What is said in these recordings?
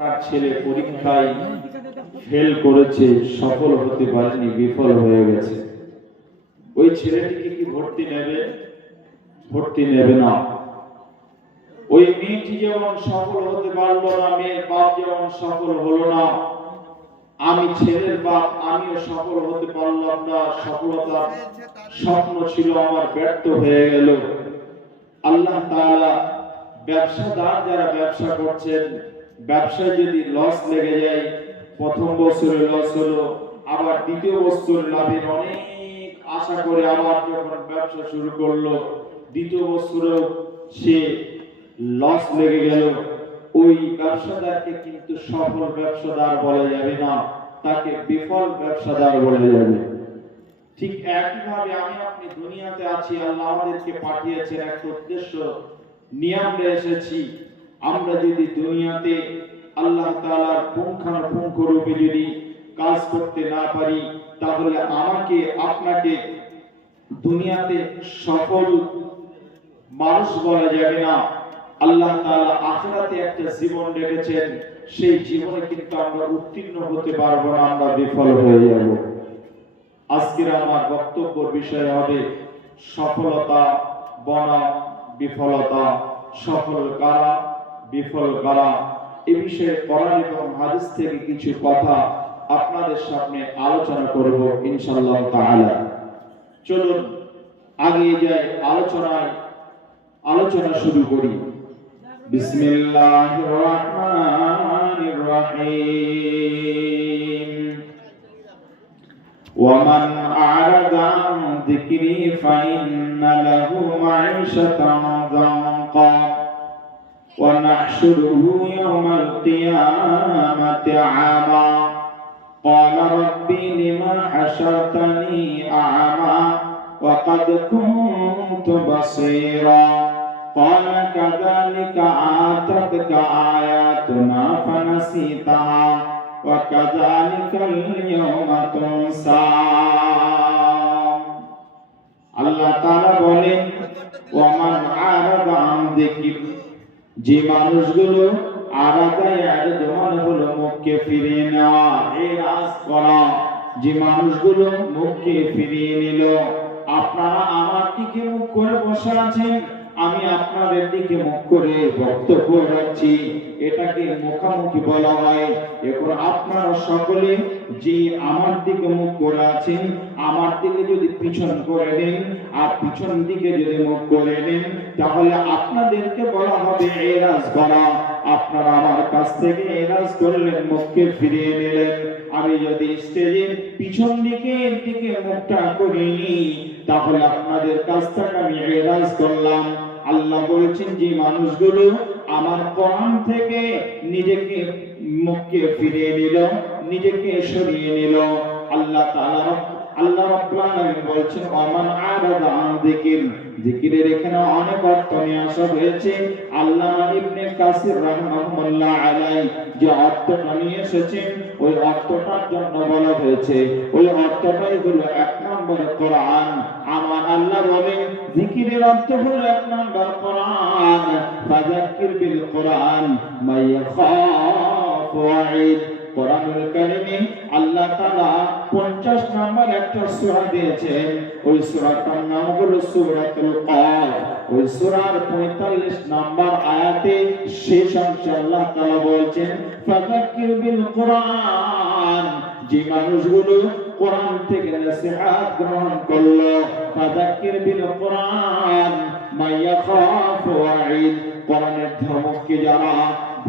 তার ছেলে পরীক্ষায় ফেল করেছে, সফল হতে পারেনি, বিফল হয়ে গেছে। ওই ছেলেটিকে কি ভর্তি নেবে? ভর্তি নেবে না। ওই মেয়েটি যেমন সফল হতে পারলো না, মেয়ের বাপ যেমন সফল হলো না, আমি ছেলের বাপ, আমিও সফল হতে পারলাম না। সফলতার স্বপ্ন ছিল আমার, ব্যর্থ হয়ে গেল। আল্লাহ তাআলা ব্যবসাদার যারা ব্যবসা করছেন, ব্যবসায় যদি লস লেগে যায়, প্রথম বছরে লস হলো, আবার দ্বিতীয় বছর লাভের অনেক আশা করে আবার যখন ব্যবসা শুরু করলো, দ্বিতীয় বছরেও সে লস লেগে গেল, ওই ব্যবসাদারকে কিন্তু সফল ব্যবসাদার বলা যাবে না, তাকে বিফল ব্যবসাদার বলা যাবে। ঠিক একইভাবে আমি আপনি দুনিয়াতে আছি, আল্লাহ আমাদেরকে পাঠিয়েছেন একটা উদ্দেশ্য নিয়ে আমরা এসেছি। আমরা যদি দুনিয়াতে আল্লাহ তাআলার পুঙ্খানুপুঙ্খ রূপে যদি কাজ করতে না পারি, তাহলে আমাকে আপনাকে দুনিয়াতে সফল মানুষ বলা যাবে না। আল্লাহ তাআলা আখিরাতে একটা জীবন রেখেছেন, সেই জীবনে কিন্তু আমরা উত্তীর্ণ হতে পারবো না, আমরা বিফল হয়ে যাব। আজকের আমার বক্তব্যের বিষয় হবে সফলতা বনাম বিফলতা, সফল কারা, বিফল কারা। এই বিষয়ে কোরআন এবং হাদিস থেকে কিছু কথা আপনাদের সামনে আলোচনা করব ইনশাআল্লাহ তাআলা। চলুন আগে যাই, আলোচনা শুরু করি। বিসমিল্লাহির রহমানির রহিম। ومن أعرض عن ذكري فإن له معيشة ضنكا ونحشره يوم القيامة أعمى قال رب لم حشرتني أعمى وقد كنت بصيرا قال كذلك آتتك آياتنا فنسيتها وكذلك اليوم تنسى। আল্লাহ তাআলা বলেন, ওয়ামান আরাদা আন যিকরি, যে মানুষগুলো হলো মুখকে ফিরিয়ে নেওয়া, এরাজ করা, যে মানুষগুলো মুখকে ফিরিয়ে নিল। আপনারা আমার দিকে মুখ করে বসে আছেন, আমি আপনাদের দিকে মুখ করে বক্তব্য রাখছি, এটাকে মুখামুখি বলা হয়। এখন আপনারা সকলে যে আমার দিকে মুখ করে আছেন, আমার দিকে যদি পিছন করে নেন আর পিছন দিকে যদি মুখ করে নেন, তাহলে আপনাদেরকে বলা হবে এরাজ করা। আপনারা আমার কাছ থেকে এরাজ করলেন, মুখকে ফিরিয়ে নিলেন। আমি যদি স্টেজের পিছন দিকে মুখটা করিনি, তাহলে আপনাদের কাছ থেকে আমি এরাজ করলাম। আল্লাহ বলছেন, যে মানুষগুলো আমার কোরআন থেকে নিজেকে মুখকে ফিরিয়ে নিল, নিজেকে সরিয়ে নিল, আল্লাহ রাব্বুল আলামিন বলছেন, ওয়ামান আরাদা আন যিকর, যিকিরের এখানে অনেক অর্থ নিয়ে আসা হয়েছে। আল্লামা ইবনে কাসির রাহমাহুল্লাহ আলাইহি যে অর্থটা নিয়ে এসেছেন, ওই অর্থটার জন্য বলা হয়েছে, ওই অর্থটাই হলো এক নম্বর কোরআন। আমার আল্লাহ বলেন, যিকিরের অর্থ হলো এক নম্বর কোরআন। ফাযাক্কির বিল কোরআন মা ইয়াখাফু ওয়াঈদ। কোরআনুল কারীমে আল্লাহ তাআলা 50 নম্বর একটা সূরা দিয়েছেন, ওই সূরাটার নাম হলো সূরাতুল কাফ। ওই সূরার 45 নম্বর আয়াতে শেষ অংশে আল্লাহ তাআলা বলছেন, ফাযাক্কির বিল কোরআন, যে মানুষগুলো কোরআন থেকে নসিহত গ্রহণ করলো, ফাযাক্কির বিল কোরআন মা ইয়াখাফু ওয়াঈদ, কোরআনের ধমককে যারা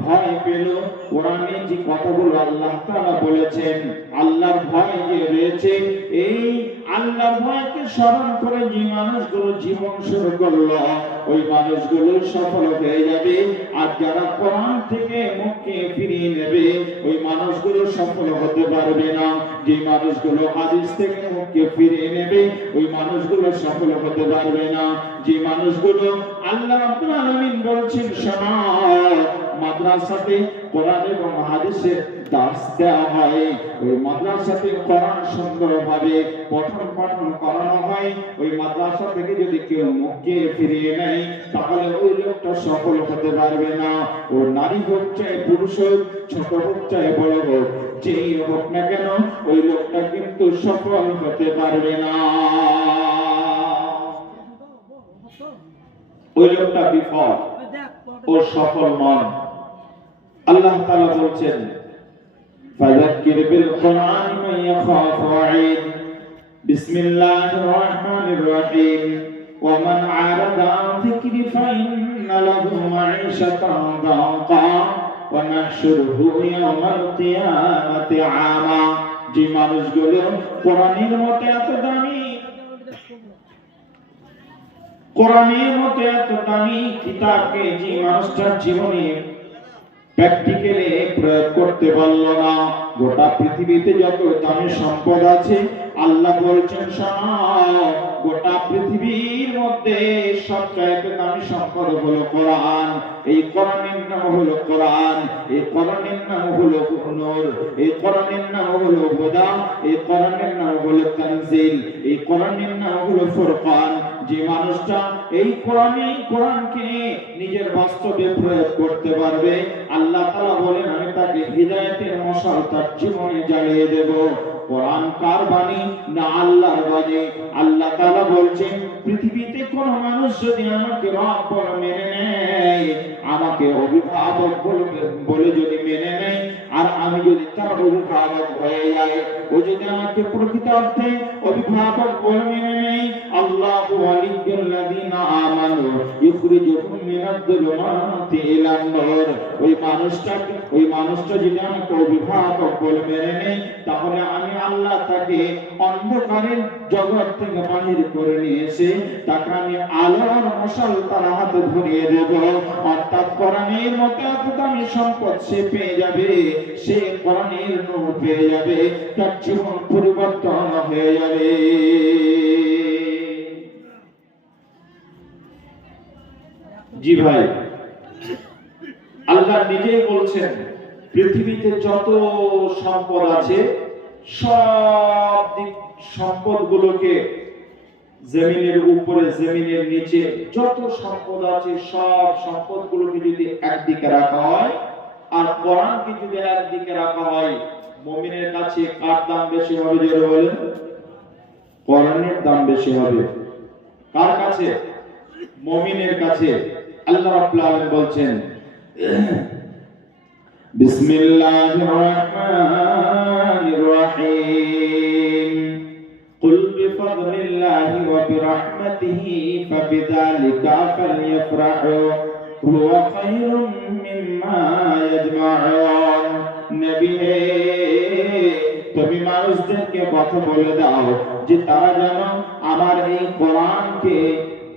ভয় পেল, কোরআনে যে কথাগুলো আল্লাহ তাআলা বলেছেন, আল্লাহর ভয় যে রয়েছে, এই আল্লাহর ভয়কে স্মরণ করে যে মানুষগুলো জীবন শুরু করলো, ওই মানুষগুলো সফল হয়ে যাবে। আর যারা কোরআন থেকে মুখকে ফিরিয়ে নেবে, ওই মানুষগুলো সফল হতে পারবে না। যে মানুষগুলো হাদিস থেকে মুখকে ফিরিয়ে নেবে, ওই মানুষগুলো সফল হতে পারবে না। যে মানুষগুলো, আল্লাহ রাব্বুল আলামিন বলছেন, শোনো, মাদ্রাসাতে কোরআন এবং হাদিসের দার্স দেওয়া হয়, ওই মাদ্রাসাতে কোরআন সুন্দরভাবে পঠন পাঠন করানো হয়, ওই মাদ্রাসা থেকে যদি কেউ মুখকে ফিরিয়ে নেয় তাহলে ওই লোকটা সফল হতে পারবে না। ও নারী হোক চাই পুরুষ হোক, ছোট হোক চাই বড় হোক, যেই হোক না কেন ওই লোকটা কিন্তু সফল হতে পারবে না, ওই লোকটা বিফল, ও সফল নয়। আল্লাহ তাআলা বলছেন ফাযাক্কির বিল কুরআন মান ইয়াখাফু ওয়াঈদ, বিসমিল্লাহির রাহমানির রাহিম, ওয়া মান আরাদা আন যিকরি ফাইন্না লাহু মাঈশাতান দানকা ওয়া নাহশুরুহু ইয়াওমাল কিয়ামাতি আমা। যে মানুষগুলো কোরআনের মতো এত দামি, কোরআনের মতো এত দামি কিতাবকে যে মানুষটার জীবনে প্র্যাকটিক্যালি প্রয়োগ করতে পারলো না, গোটা পৃথিবীতে যত দামি সম্পদ আছে আল্লাহ বলছেন শোনো, গোটা পৃথিবীর মধ্যে সবচেয়ে দামি সম্পদ হলো কোরআন। এই কোরআনের নাম হলো কোরআন, এই কোরআনের নাম হলো নূর, এই কোরআনের নাম হলো হুদা, এই কোরআনের নাম হলো তানজিল, এই কোরআনের নাম হলো ফুরকান। যে মানুষটা এই কোরআনকে নিজের বাস্তবে প্রয়োগ করতে পারবে আল্লাহ তাআলা বলেন আমি তাকে হিদায়াতের মশাল তার জীবনে জ্বালিয়ে দেব। কোরআন কার বাণী না আল্লাহর বাণী? আল্লাহ তাআলা বলছেন পৃথিবীতে কোন মানুষ যদি আমাকে রব বলে মেনে নেয়, আমাকে অভিভাবক বলে যদি মেনে নেয়, আর আমি যদি তার অভিভাবক হয়ে যাই, ও যদি আমাকে প্রকৃত অর্থে অভিভাবক বলে মেনে নেয়, আল্লাহু ওয়ালিয়্যুল্লাযীনা আমানু ইখরিজুহুম মিনাদ-দুলুমাতি ইলান-নূর, ওই মানুষটা যদি আমাকে অভিভাবক বলে মেনে নেয় তাহলে আমি আল্লাহ তাকে অন্ধকারের জগৎ থেকে বাহির করে নিয়ে এসে তাকে আমি আলোর মশাল তার হাতে ধরিয়ে দেব। অর্থাৎ কোরআনের মতো এত দামি সম্পদ সে পেয়ে যাবে, সে কোরআনের নূর পেয়ে যাবে, তার জীবন পরিবর্তন হয়ে যাবে। জি ভাই, আল্লাহ নিজেই বলছেন পৃথিবীতে যত সম্পদ আছে সব সম্পদগুলোকে জমিনের উপরে জমিনের নিচে যত সম্পদ আছে সব সম্পদগুলোকে যদি একদিকে রাখা হয় আর কোরআনকে যদি একদিকে রাখা হয়, মুমিনের কাছে কার দাম বেশি হবে? জোরে বলেন। কোরআনের দাম বেশি হবে। কার কাছে? মুমিনের কাছে। আল্লাহ রাব্বুল আলামিন বলছেন বিসমিল্লাহির রাহমানির রাহিম, কুল বিফাদলিল্লাহি ওয়া বিরাহমাতিহি ফাবিযালিকা ফালইফরাহু হুয়া খায়রুম মিম্মা ইয়াজমাউন। নবী হে, তুমি মানুষদেরকে কথা বলে দাও যে তারা যেন আমার এই কোরআনকে,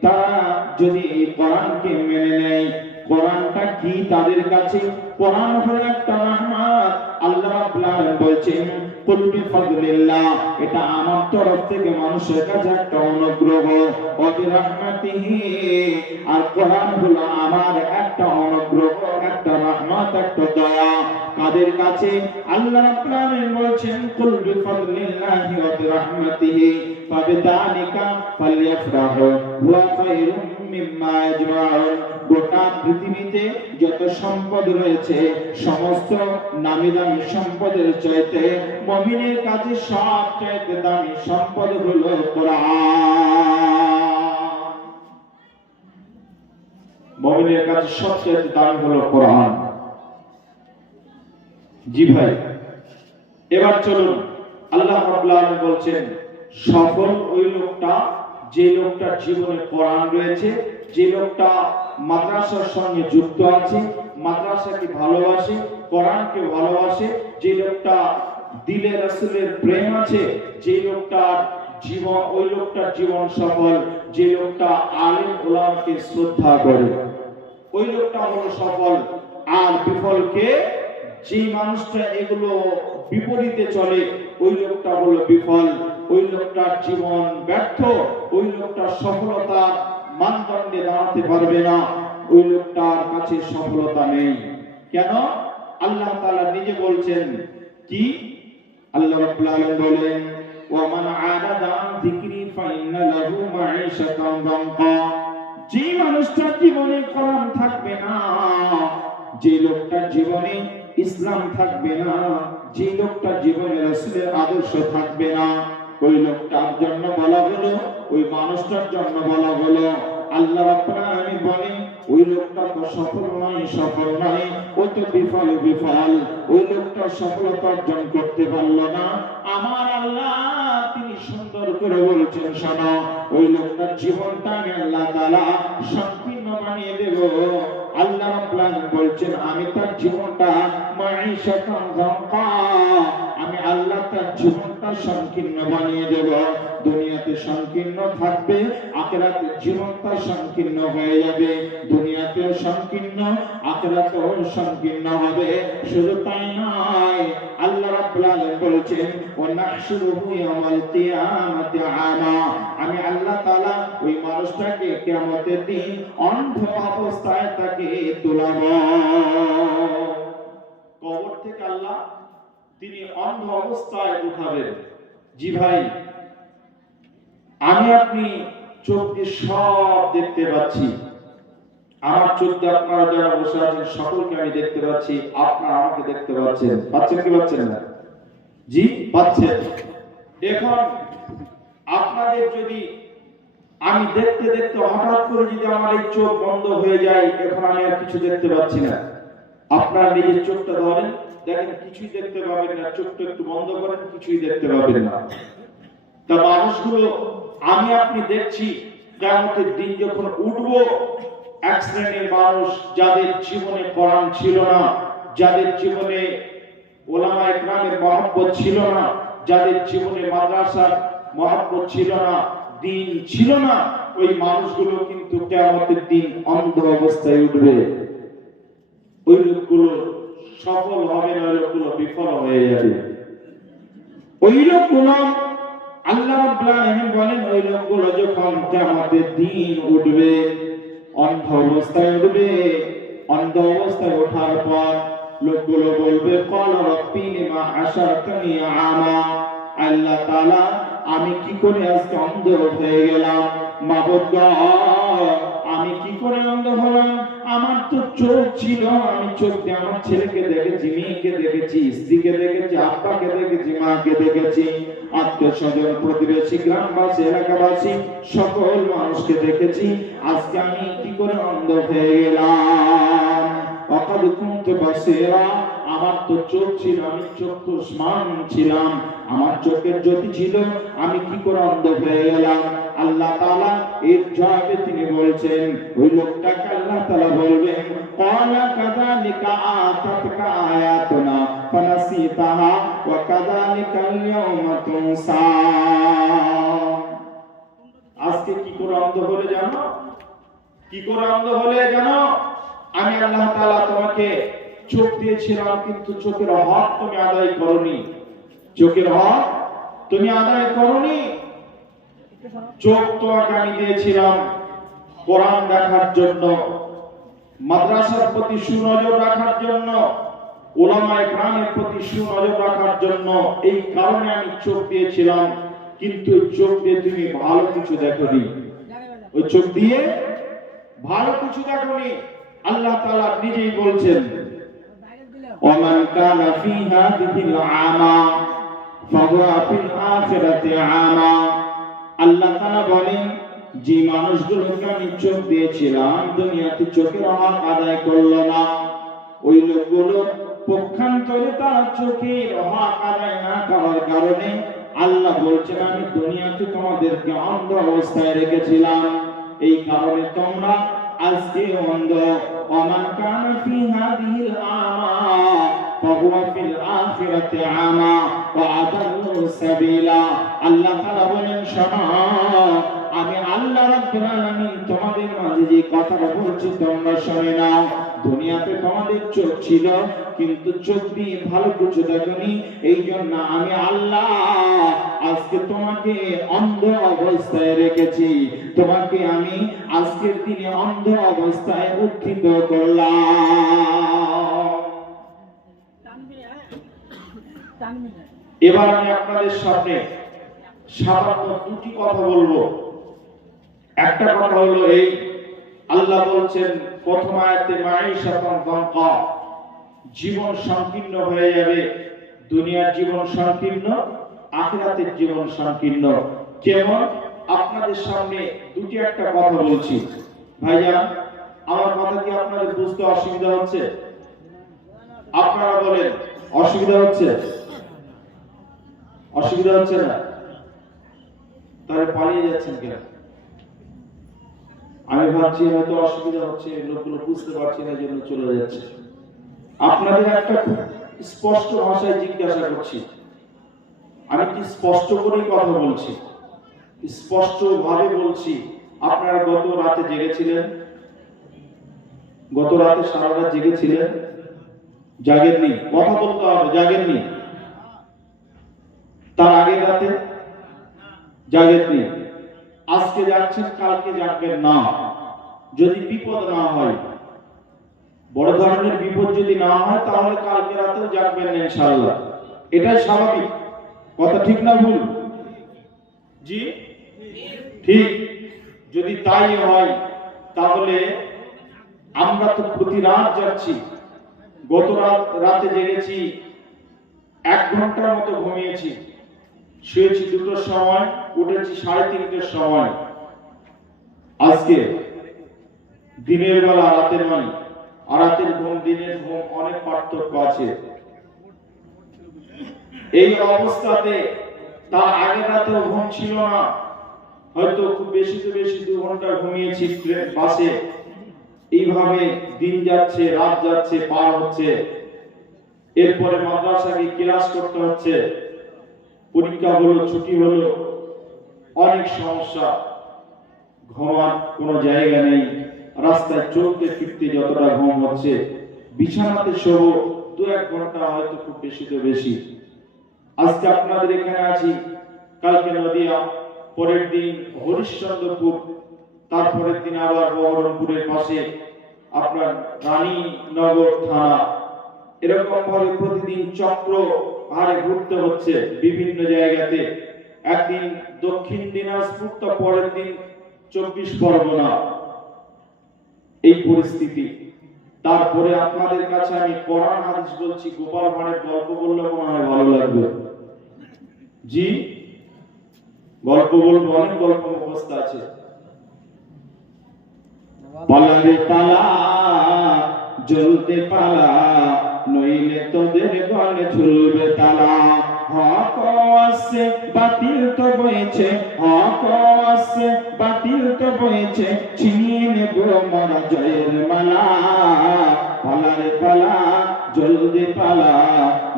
তারা যদি এই কোরআনকে মেনে নেয়। কোরআনটা কি তাদের কাছে? কোরআন হলো একটা রহমত। আল্লাহ রাব্বুল আলামিন বলছেন কুল বিফাদলিল্লাহ, এটা আমার তরফ থেকে মানুষের কাছে একটা অনুগ্রহ, ওয়া বিরাহমাতিহি, আর কোরআন হলো আমার একটা অনুগ্রহ, একটা রহমত, একটা দয়া। কাদের কাছে? আল্লাহ রাব্বুল আলামিন বলছেন কুল বিফাদলিল্লাহি ওয়া বিরাহমাতিহি ফাবিযালিকা ফালইফরাহু হুয়া খায়রুম মিম্মা ইয়াজমাউন। গোটা পৃথিবীতে যত সম্পদ রয়েছে সমস্ত নামি দামি সম্পদের চাইতে মুমিনের কাছে সবচেয়ে দামি সম্পদ হলো কোরআন। মুমিনের কাছে সবচেয়ে দামি হলো কোরআন। জি ভাই, এবার চলুন আল্লাহ রাব্বুল আলামিন বলছেন সফল ওই লোকটা যে লোকটার জীবনে কোরআন রয়েছে, যে লোকটা মাদ্রাসার সঙ্গে যুক্ত আছে, মাদ্রাসাকে ভালোবাসে, কোরআনকে ভালোবাসে, যে লোকটা দিলে রাসূলের প্রেম আছে, যে লোকটার জীবন, ওই লোকটার জীবন সফল, যে লোকটা আলেম ওলামাকে শ্রদ্ধা করে, ওই লোকটা হলো সফল। আর বিফলকে, যে মানুষটা এগুলো বিপরীতে চলে, ওই লোকটা হলো বিফল, ওই লোকটার জীবন ব্যর্থ, ওই লোকটার সফলতার মানদণ্ডে দাঁড়াতে পারবে না, ওই লোকটার কাছে সফলতা নেই। কেন? আল্লাহ তাআলা নিজে বলছেন কি? আল্লাহ রাব্বুল আলামিন বলেন ওয়া মান আরাদা আন যিকরি ফাইন্না লাহু মাঈশাতান দানকা। যে মানুষটার জীবনে কোরআন থাকবে না, যে লোকটার জীবনে ইসলাম থাকবে না, যে লোকটার জীবনে রাসূলের আদর্শ থাকবে না, ওই লোকটার জন্য বলা হলো, ওই মানুষটার জন্য বলা হলো, আল্লাহ রাব্বুল আলামিন বলেন ওই লোকটা তো সফল নয়, সফল নয়, ও তো বিফল বিফল, ওই লোকটা সফলতা অর্জন করতে পারলো না। আমার আল্লাহ তিনি সুন্দর করে বলছেন, শোনো, ওই লোকটার জীবনটা আমি আল্লাহ তাআলা সংকীর্ণ বানিয়ে দেব। আল্লাহ রাব্বুল আলামিন বলছেন আমি তার জীবনটা মাঈশাতান যানকা, আমি আল্লাহ তার জীবনটা সংকীর্ণ বানিয়ে দেব। দুনিয়াতে সংকীর্ণ থাকবে, আখিরাতে জীবনটা সংকীর্ণ হয়ে যাবে। দুনিয়াতেও সংকীর্ণ, আখিরাতেও সংকীর্ণ হবে। শুধু তাই নয়, আল্লাহ রাব্বুল আলামিন বলেছেন ওয়া নাহশুরুহু ইয়াওমাল কিয়ামাতি আমা, আমি আল্লাহ তাআলা ওই মানুষটাকে কিয়ামতের দিন অন্ধ অবস্থায় তাকে তুলাবো। কবর থেকে আল্লাহ তিনি অন্ধ অবস্থায় উঠাবেন। জি ভাই, আমি আপনি চোখ দিয়ে সব দেখতে পাচ্ছি, আমার চোখ দিয়ে আপনারা যারা বসে আছেন সকলকে আমি দেখতে পাচ্ছি, আপনারা আমাকে দেখতে পাচ্ছেন। পাচ্ছেন কি পাচ্ছেন না? জি পাচ্ছেন। এখন আপনাদের যদি আমি দেখতে দেখতে হঠাৎ করে যদি আমার এই চোখ বন্ধ হয়ে যায়, এখন আমি আর কিছু দেখতে পাচ্ছি না, আপনারা নিজের চোখটা ধরেন, দেখেন কিছুই দেখতে পাবেন না, চোখটা একটু বন্ধ করেন, কিছুই দেখতে পাবেন না। তা মানুষগুলো আমি আপনি দেখছি কিয়ামতের দিন যখন উঠবো, এক শ্রেণীর মানুষ যাদের জীবনে কোরআন ছিল না, যাদের জীবনে ওলামায়ে কেরামের মহব্বত ছিল না, যাদের জীবনে মাদ্রাসার মহব্বত ছিল না, দ্বীন ছিল না, ওই মানুষগুলো কিন্তু কিয়ামতের দিন অন্ধ অবস্থায় উঠবে। ওই লোকগুলো সফল হবে না, ওই লোকগুলো বিফল হয়ে যাবে। ওই লোকগুলো আল্লাহ রাব্বুল আলামিন বলেন ওই লোকগুলো যখন কিয়ামতের দিন উঠবে, অন্ধ অবস্থায় উঠবে, অন্ধ অবস্থায় ওঠার পর লোকগুলো বলবে ক্বালা রাব্বি লিমা হাশারতানি আমা, আল্লাহ তাআলা আমি কি করে আজকে অন্ধ হয়ে গেলাম, মাবুদ গো আমি কি করে অন্ধ হলাম, আমার তো চোখ ছিল, আমি চোখ দিয়ে আমার ছেলেকে দেখেছি, মেয়েকে দেখেছি, স্ত্রীকে দেখেছি, আব্বাকে দেখেছি, মাকে দেখেছি, আত্মীয় স্বজন, প্রতিবেশী, গ্রামবাসী, এলাকাবাসী সকল মানুষকে দেখেছি, আজকে আমি কি করে অন্ধ হয়ে গেলাম। ওয়াকাদ কুনতু বাসীরা, আমার তো চোখ ছিল, আমি চক্ষুষ্মান ছিলাম, আমার চোখের জ্যোতি ছিল, আমি কি করে অন্ধ হয়ে গেলাম। আল্লাহ তাআলা এর জবাবে তিনি বলছেন ওই লোকটাকে আল্লাহ তাআলা বলবেন ক্বালা কাযালিকা আতাতকা আয়াতুনা ফানাসিতাহা ওয়া কাযালিকাল ইয়াওমা তুনসা। আজকে কি করে অন্ধ হলে জানো? কি করে অন্ধ হলে জানো? আমি আল্লাহ তাআলা তোমাকে চোখ দিয়েছিলাম, কিন্তু চোখের হক তুমি আদায় করনি, চোখের হক তুমি আদায় করনি। চোখ তোমাকে আমি দিয়েছিলাম কোরআন দেখার জন্য, মাদ্রাসার প্রতি সুনজর রাখার জন্য, উলামায়ে কেরামের প্রতি সুনজর রাখার জন্য, এই কারণে আমি চোখ দিয়েছিলাম, কিন্তু চোখ দিয়ে তুমি ভালো কিছু দেখোনি, ওই চোখ দিয়ে ভালো কিছু দেখোনি। আল্লাহ তাআলা নিজেই বলছেন ওয়ামান কানা ফি হাদিহিল আমা ফাহুয়া ফিল আখিরাতি আমা। আল্লাহ তাআলা বলেন যে মানুষগুলোকে আমি চোখ দিয়েছিলাম, দুনিয়াতে চোখের হক আদায় করলো না, ওই লোকগুলো পক্ষান্তরে তারা চোখের হক আদায় না করার কারণে আল্লাহ বলছেন আমি দুনিয়াতে তোমাদেরকে অন্ধ অবস্থায় রেখেছিলাম, এই কারণে তোমরা আজকে অন্ধ। ওমান কানা ফি হাদিহিল আমা ফাহুয়া ফিল আখিরাতি আমা ওয়া আদাল্লু সাবিলা। আল্লাহ তাআলা বলেন শোনো, আমি আল্লাহ রাব্বুল আলামিন তোমাদের মাঝে যে কথাটা বলছি তোমরা শুনে নাও। দুনিয়াতে তোমাদের চোখ ছিল, কিন্তু চোখ দিয়ে ভালো কিছু দেখোনি, এই জন্য আমি আল্লাহ আজকে তোমাকে অন্ধ অবস্থায় রেখেছি, তোমাকে আমি আজকের দিনে অন্ধ অবস্থায় উত্থিত করলাম। এবার আমি আপনাদের সামনে সামান্য দুটি কথা বলবো। একটা কথা হলো এই, আল্লাহ বলছেন প্রথম আয়াতে মাঈশাতান যানকা, জীবন সংকীর্ণ হয়ে যাবে, দুনিয়ার জীবন সংকীর্ণ, আখিরাতের জীবন সংকীর্ণ। কেমন? আপনাদের সামনে দুটি একটা কথা বলছি। ভাইজান, আমার কথা কি আপনাদের বুঝতে অসুবিধা হচ্ছে? আপনারা বলেন, অসুবিধা হচ্ছে? অসুবিধা হচ্ছে না? তাহলে পালিয়ে যাচ্ছেন কেন? আমি ভাবছি হয়তো অসুবিধা হচ্ছে, লোকগুলো বুঝতে পারছি না, জন্য চলে যাচ্ছে। আপনাদের একটা খুব স্পষ্ট ভাষায় জিজ্ঞাসা করছি, আমি কি স্পষ্ট করেই কথা বলছি, স্পষ্ট ভাবে বলছি। আপনারা গত রাতে জেগেছিলেন? গত রাতে সারা রাত জেগেছিলেন? জাগেননি? কথা বলতে হবে, জাগেননি? তার আগের রাতে জাগেননি? আজকে যাচ্ছেন, কালকে জাগবেন না, যদি বিপদ না হয়, বড় ধরনের বিপদ যদি না হয়, তাহলে কালকে রাতেও জাগবেন না ইনশাআল্লাহ। এটাই স্বাভাবিক কথা, ঠিক না ভুল? জি ঠিক। যদি তাই হয়, তাহলে আমরা তো প্রতি রাত যাচ্ছি। গত রাতে জেগেছি, 1 ঘন্টার মতো ঘুমিয়েছি, শুয়েছি 2টার সময়, উঠেছি 3:30টার সময়। আজকে দিনের বেলা রাতের নয়, আর রাতের ঘুম দিনের ঘুম অনেক পার্থক্য আছে। এই অবস্থাতে তার আগের রাতেও ঘুম ছিল না, হয়তো খুব বেশি তো বেশি 2 ঘন্টা ঘুমিয়েছি বাসে। এইভাবে দিন যাচ্ছে, রাত যাচ্ছে, পার হচ্ছে। এরপরে মাদ্রাসায় ক্লাস করতে হচ্ছে, পরীক্ষা হলো, ছুটি হলো, অনেক সমস্যা, ঘুমার কোনো জায়গা নেই। রাস্তায় চলতে ফিরতে যতটা ঘুম হচ্ছে, বিছানাতে শোবো 2-1 ঘন্টা, হয়তো খুব বেশি তো বেশি। আজকে আপনাদের এখানে আছি, কালকে নদিয়া, পরের দিন হরিশ্চন্দ্রপুর, তারপরের দিন আবার বহরমপুরের পাশে আপনার রানীনগর থানা। এরকম ভাবে প্রতিদিন চক্র হারে ঘুরতে হচ্ছে বিভিন্ন জায়গাতে। একদিন দক্ষিণ দিনাজপুর, তো পরের দিন 24 পরগনা, এই পরিস্থিতি। তারপরে আপনাদের কাছে আমি কোরআন হাদিস বলছি, গোপাল ভাঁড়ের গল্প বললে মনে হয় ভালো লাগবে। জি, গল্প বলবো, অনেক গল্প মুখস্থ আছে। পালারে পালা, জ্বলতে পালা, নইলে তোদের গলে ঝুলবে তালা। হক আছে, বাতিল তো বইছে, হক আছে, বাতিল তো বইছে, ছিনিয়ে নেব মরা জয়ের মালা। পালারে পালা, জ্বলতে পালা,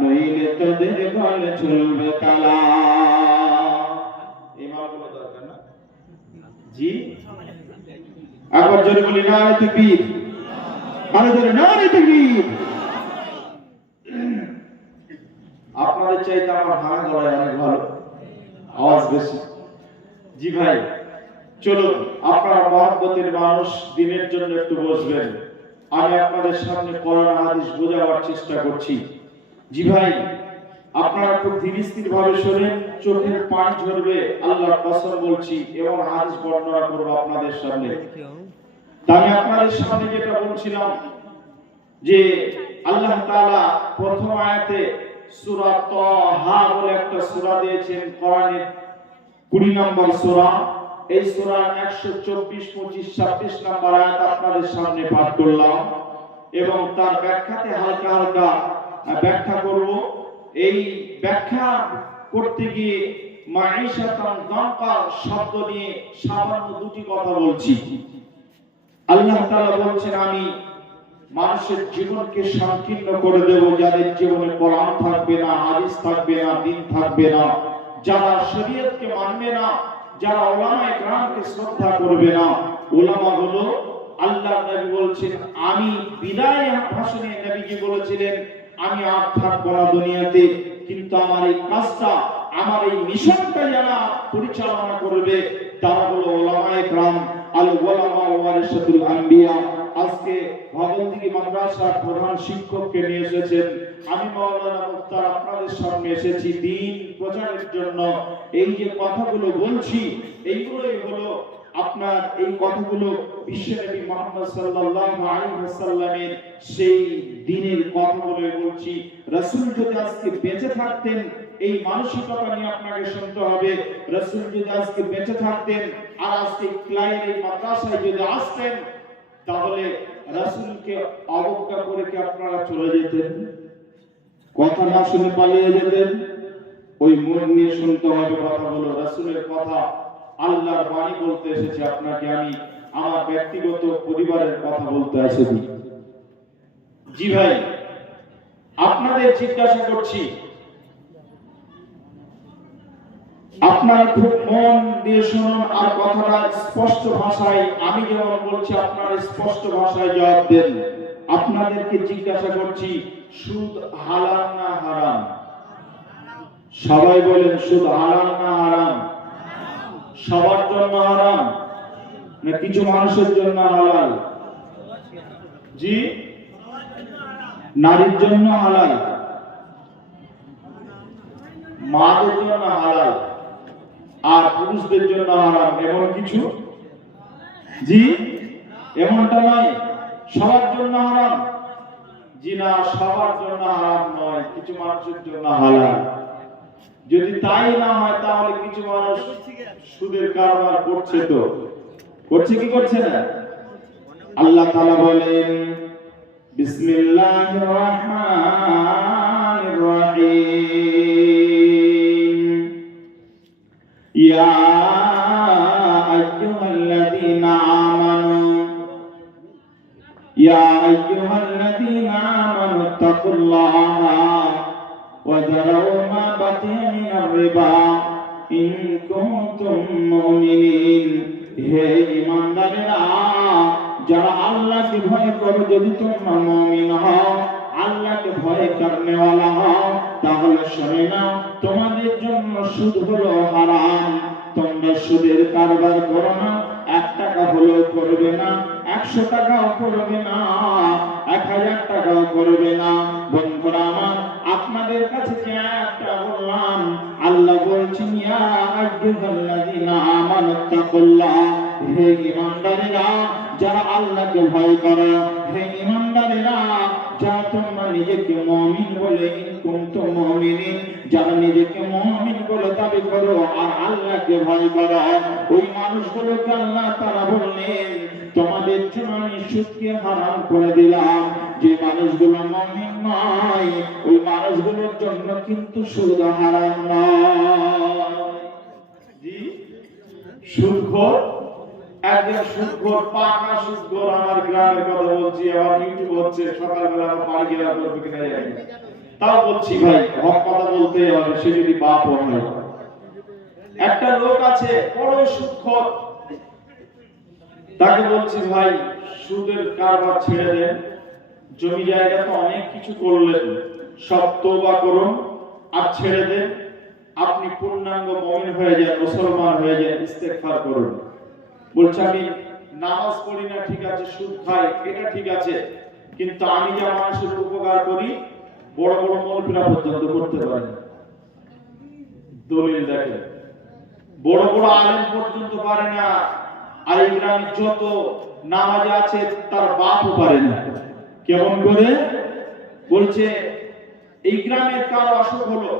নইলে তোদের গলে ঝুলবে তালা। এমাগুলো দরকার না? জি, একবার জোরে বলি নারে তাকবীর, আরো জোরে নারে তাকবীর। আপনাদের চাইতে আমার ভাঙা গলায় অনেক ভালো, আওয়াজ বেশি। জি ভাই, চলুন, আপনারা মহব্বতের মানুষ, দিনের জন্য একটু বসবেন। আমি আপনাদের সামনে কোরআন হাদিস বোঝাবার চেষ্টা করছি। জি ভাই, আপনারা খুব ধীর স্থির ভাবে শোনেন, চোখের পানি ঝরবে, আল্লাহর কসম বলছি, এবং হাদিস বর্ণনা করব আপনাদের সামনে। আমি আপনাদের সামনে যেটা বলছিলাম, যে আল্লাহ তাআলা প্রথম আয়াতে সূরা তাহা বলে একটা সূরা দিয়েছেন, কোরআনের 20 নম্বর সূরা। এই সূরা 124, 25, 26 নম্বর আয়াত আপনাদের সামনে পাঠ করলাম, এবং তার ব্যাখ্যাতে হালকা হালকা ব্যাখ্যা করব। এই ব্যাখ্যা করতে গিয়ে মাঈশাতান যানকা শব্দ নিয়ে সামান্য দুটি কথা বলছি। আল্লাহ তাআলা বলছেন, আমি মানুষের জীবনকে সংকীর্ণ করে দেব, যাদের জীবনে কোরআন থাকবে না, হাদিস থাকবে না, দ্বীন থাকবে না, যারা শরীয়তকে মানবে না, যারা উলামায়ে কেরামকে শ্রদ্ধা করবে না। উলামা হলো, আল্লাহর নবী বলছেন, আমি বিদায় ভাষণে নবীজি বলেছিলেন, আমি আর থাকবো না দুনিয়াতে, কিন্তু আমার এই কাজটা, আমার এই মিশনটা যারা পরিচালনা করবে, তারা হলো উলামায়ে কেরাম। আল উলামা ওয়ারিসাতুল আম্বিয়া। আজকে ভবনদিঘি মাদ্রাসার প্রধান শিক্ষককে নিয়ে এসেছেন, আমি মাওলানা মুখতার আপনাদের সামনে এসেছি দ্বীন প্রচারের জন্য। এই যে কথাগুলো বলছি এইগুলোই হলো আপনার, এই কথাগুলো বিশ্বনবী মুহাম্মদ সাল্লাল্লাহু আলাইহি ওয়াসাল্লামের সেই দ্বীনের কথাগুলো বলছি। রাসূল যদি আজকে বেঁচে থাকতেন, এই মানসিকতা নিয়ে আপনাকে শুনতে হবে, রাসূল যদি আজকে বেঁচে থাকতেন আর আজকে ক্লায়ের এই মাদ্রাসায় যদি আসতেন, তাহলে রাসূলকে অবজ্ঞা করে কি আপনারা চলে যেতেন? কথা না শুনে পালিয়ে যেতেন? ওই মন নিয়ে শুনতে হবে কথাগুলো। রাসূলের কথা, আল্লাহর বাণী বলতে এসেছে আপনাকে আমি, আমার ব্যক্তিগত পরিবারের কথা বলতে আসেনি। জি ভাই, আপনাদের জিজ্ঞাসা করছি, আপনারা খুব মন দিয়ে শুনুন আর কথাটা স্পষ্ট ভাষায়, আমি যেমন বলছি আপনারা স্পষ্ট ভাষায় জবাব দেন। আপনাদেরকে জিজ্ঞাসা করছি, সুদ হালাল না হারাম? সবাই বলেন, সুদ হালাল না হারাম? সবার জন্য হারাম না কিছু মানুষের জন্য হালাল? জি, নারীর জন্য হালাল, মাদের জন্য হালাল, আর পুরুষদের জন্য হারাম, এমন কিছু? জি, এমনটা নয় সবার জন্য হারাম। জি না, সবার জন্য হারাম নয়, কিছু মানুষের জন্য হালাল। যদি তাই না হয় তাহলে কিছু মানুষ সুদের কারবার করছে, তো করছে কি করছে না? আল্লাহ তাআলা বলেন, বিসমিল্লাহির রহমানির রহিম, ইয়া আইয়ুহাল্লাযীনা আমানু ইয়া আইয়ুহাল্লাযীনা আমানু তাকুল্লাহা ওয়া যারাউ মা বাকিয়া মিনার রিবা ইন কুনতুম মুমিনিন। হে ঈমানদারেরা, যারা আল্লাহকে ভয় করো, যদি তোমরা মুমিন হও, আল্লাহকে ভয় করনে ওয়ালা হও, তাহলে শুনে নাও, তোমাদের জন্য সুদ হলো হারাম। তোমরা সুদের কারবার করো না, 1 টাকা হলেও করবে না, 100 টাকাও করবে না, 1000 টাকাও করবে না। বন্ধুরা আমার, আপনাদের কাছে যে একটা বললাম, আল্লাহ বলছেন, ইয়া আইয়ুহাল্লাযীনা আমানু তাকুল্লাহ, হে ঈমানদারেরা, যারা আল্লাহকে ভয় করো, হে ঈমানদারেরা, যারা তোমরা নিজেকে মুমিন বলে, ইন কুনতুম মুমিনিন, যারা নিজেকে মুমিন বলে দাবি করো আর আল্লাহকে ভয় করো, ওই মানুষগুলোকে আল্লাহ তাআলা বললেন, তোমাদের জন্য আমি সুদকে হারাম করে দিলাম। যে মানুষগুলো মুমিন নয়, ওই মানুষগুলোর জন্য কিন্তু সুদ হারাম নয়। জি, সুদখোর, একজন সুদখোর, পাকা সুদখোর, আমার গ্রামের কথা বলছি, আবার ইউটিউব হচ্ছে, সকালবেলা আমার বাড়ি গেলে বলবে কিনা জানি, তাও বলছি ভাই, হক কথা বলতে হবে, সে যদি বাপ হয়। একটা লোক আছে বড় সুদখোর, তাকে বলছি, ভাই সুদের কারবার ছেড়ে দেন, জমি জায়গা তো অনেক কিছু করলেন, সব তওবা করুন আর ছেড়ে দেন, আপনি পূর্ণাঙ্গ মুমিন হয়ে যান, মুসলমান হয়ে যান, ইস্তেগফার করুন। বলছে, আমি নামাজ পড়ি না, ঠিক আছে, সুদ খাই, এটা ঠিক আছে, কিন্তু আমি যা মানুষের উপকার করি, বড় বড় মৌলবীরা পর্যন্ত করতে পারে না। দলিল দেখেন, বড় বড় আলেম পর্যন্ত পারে না, আর এই গ্রামে যত নামাজি আছে তার বাপও পারে না। কেমন করে? বলছে, এই গ্রামের কারো অসুখ হলো,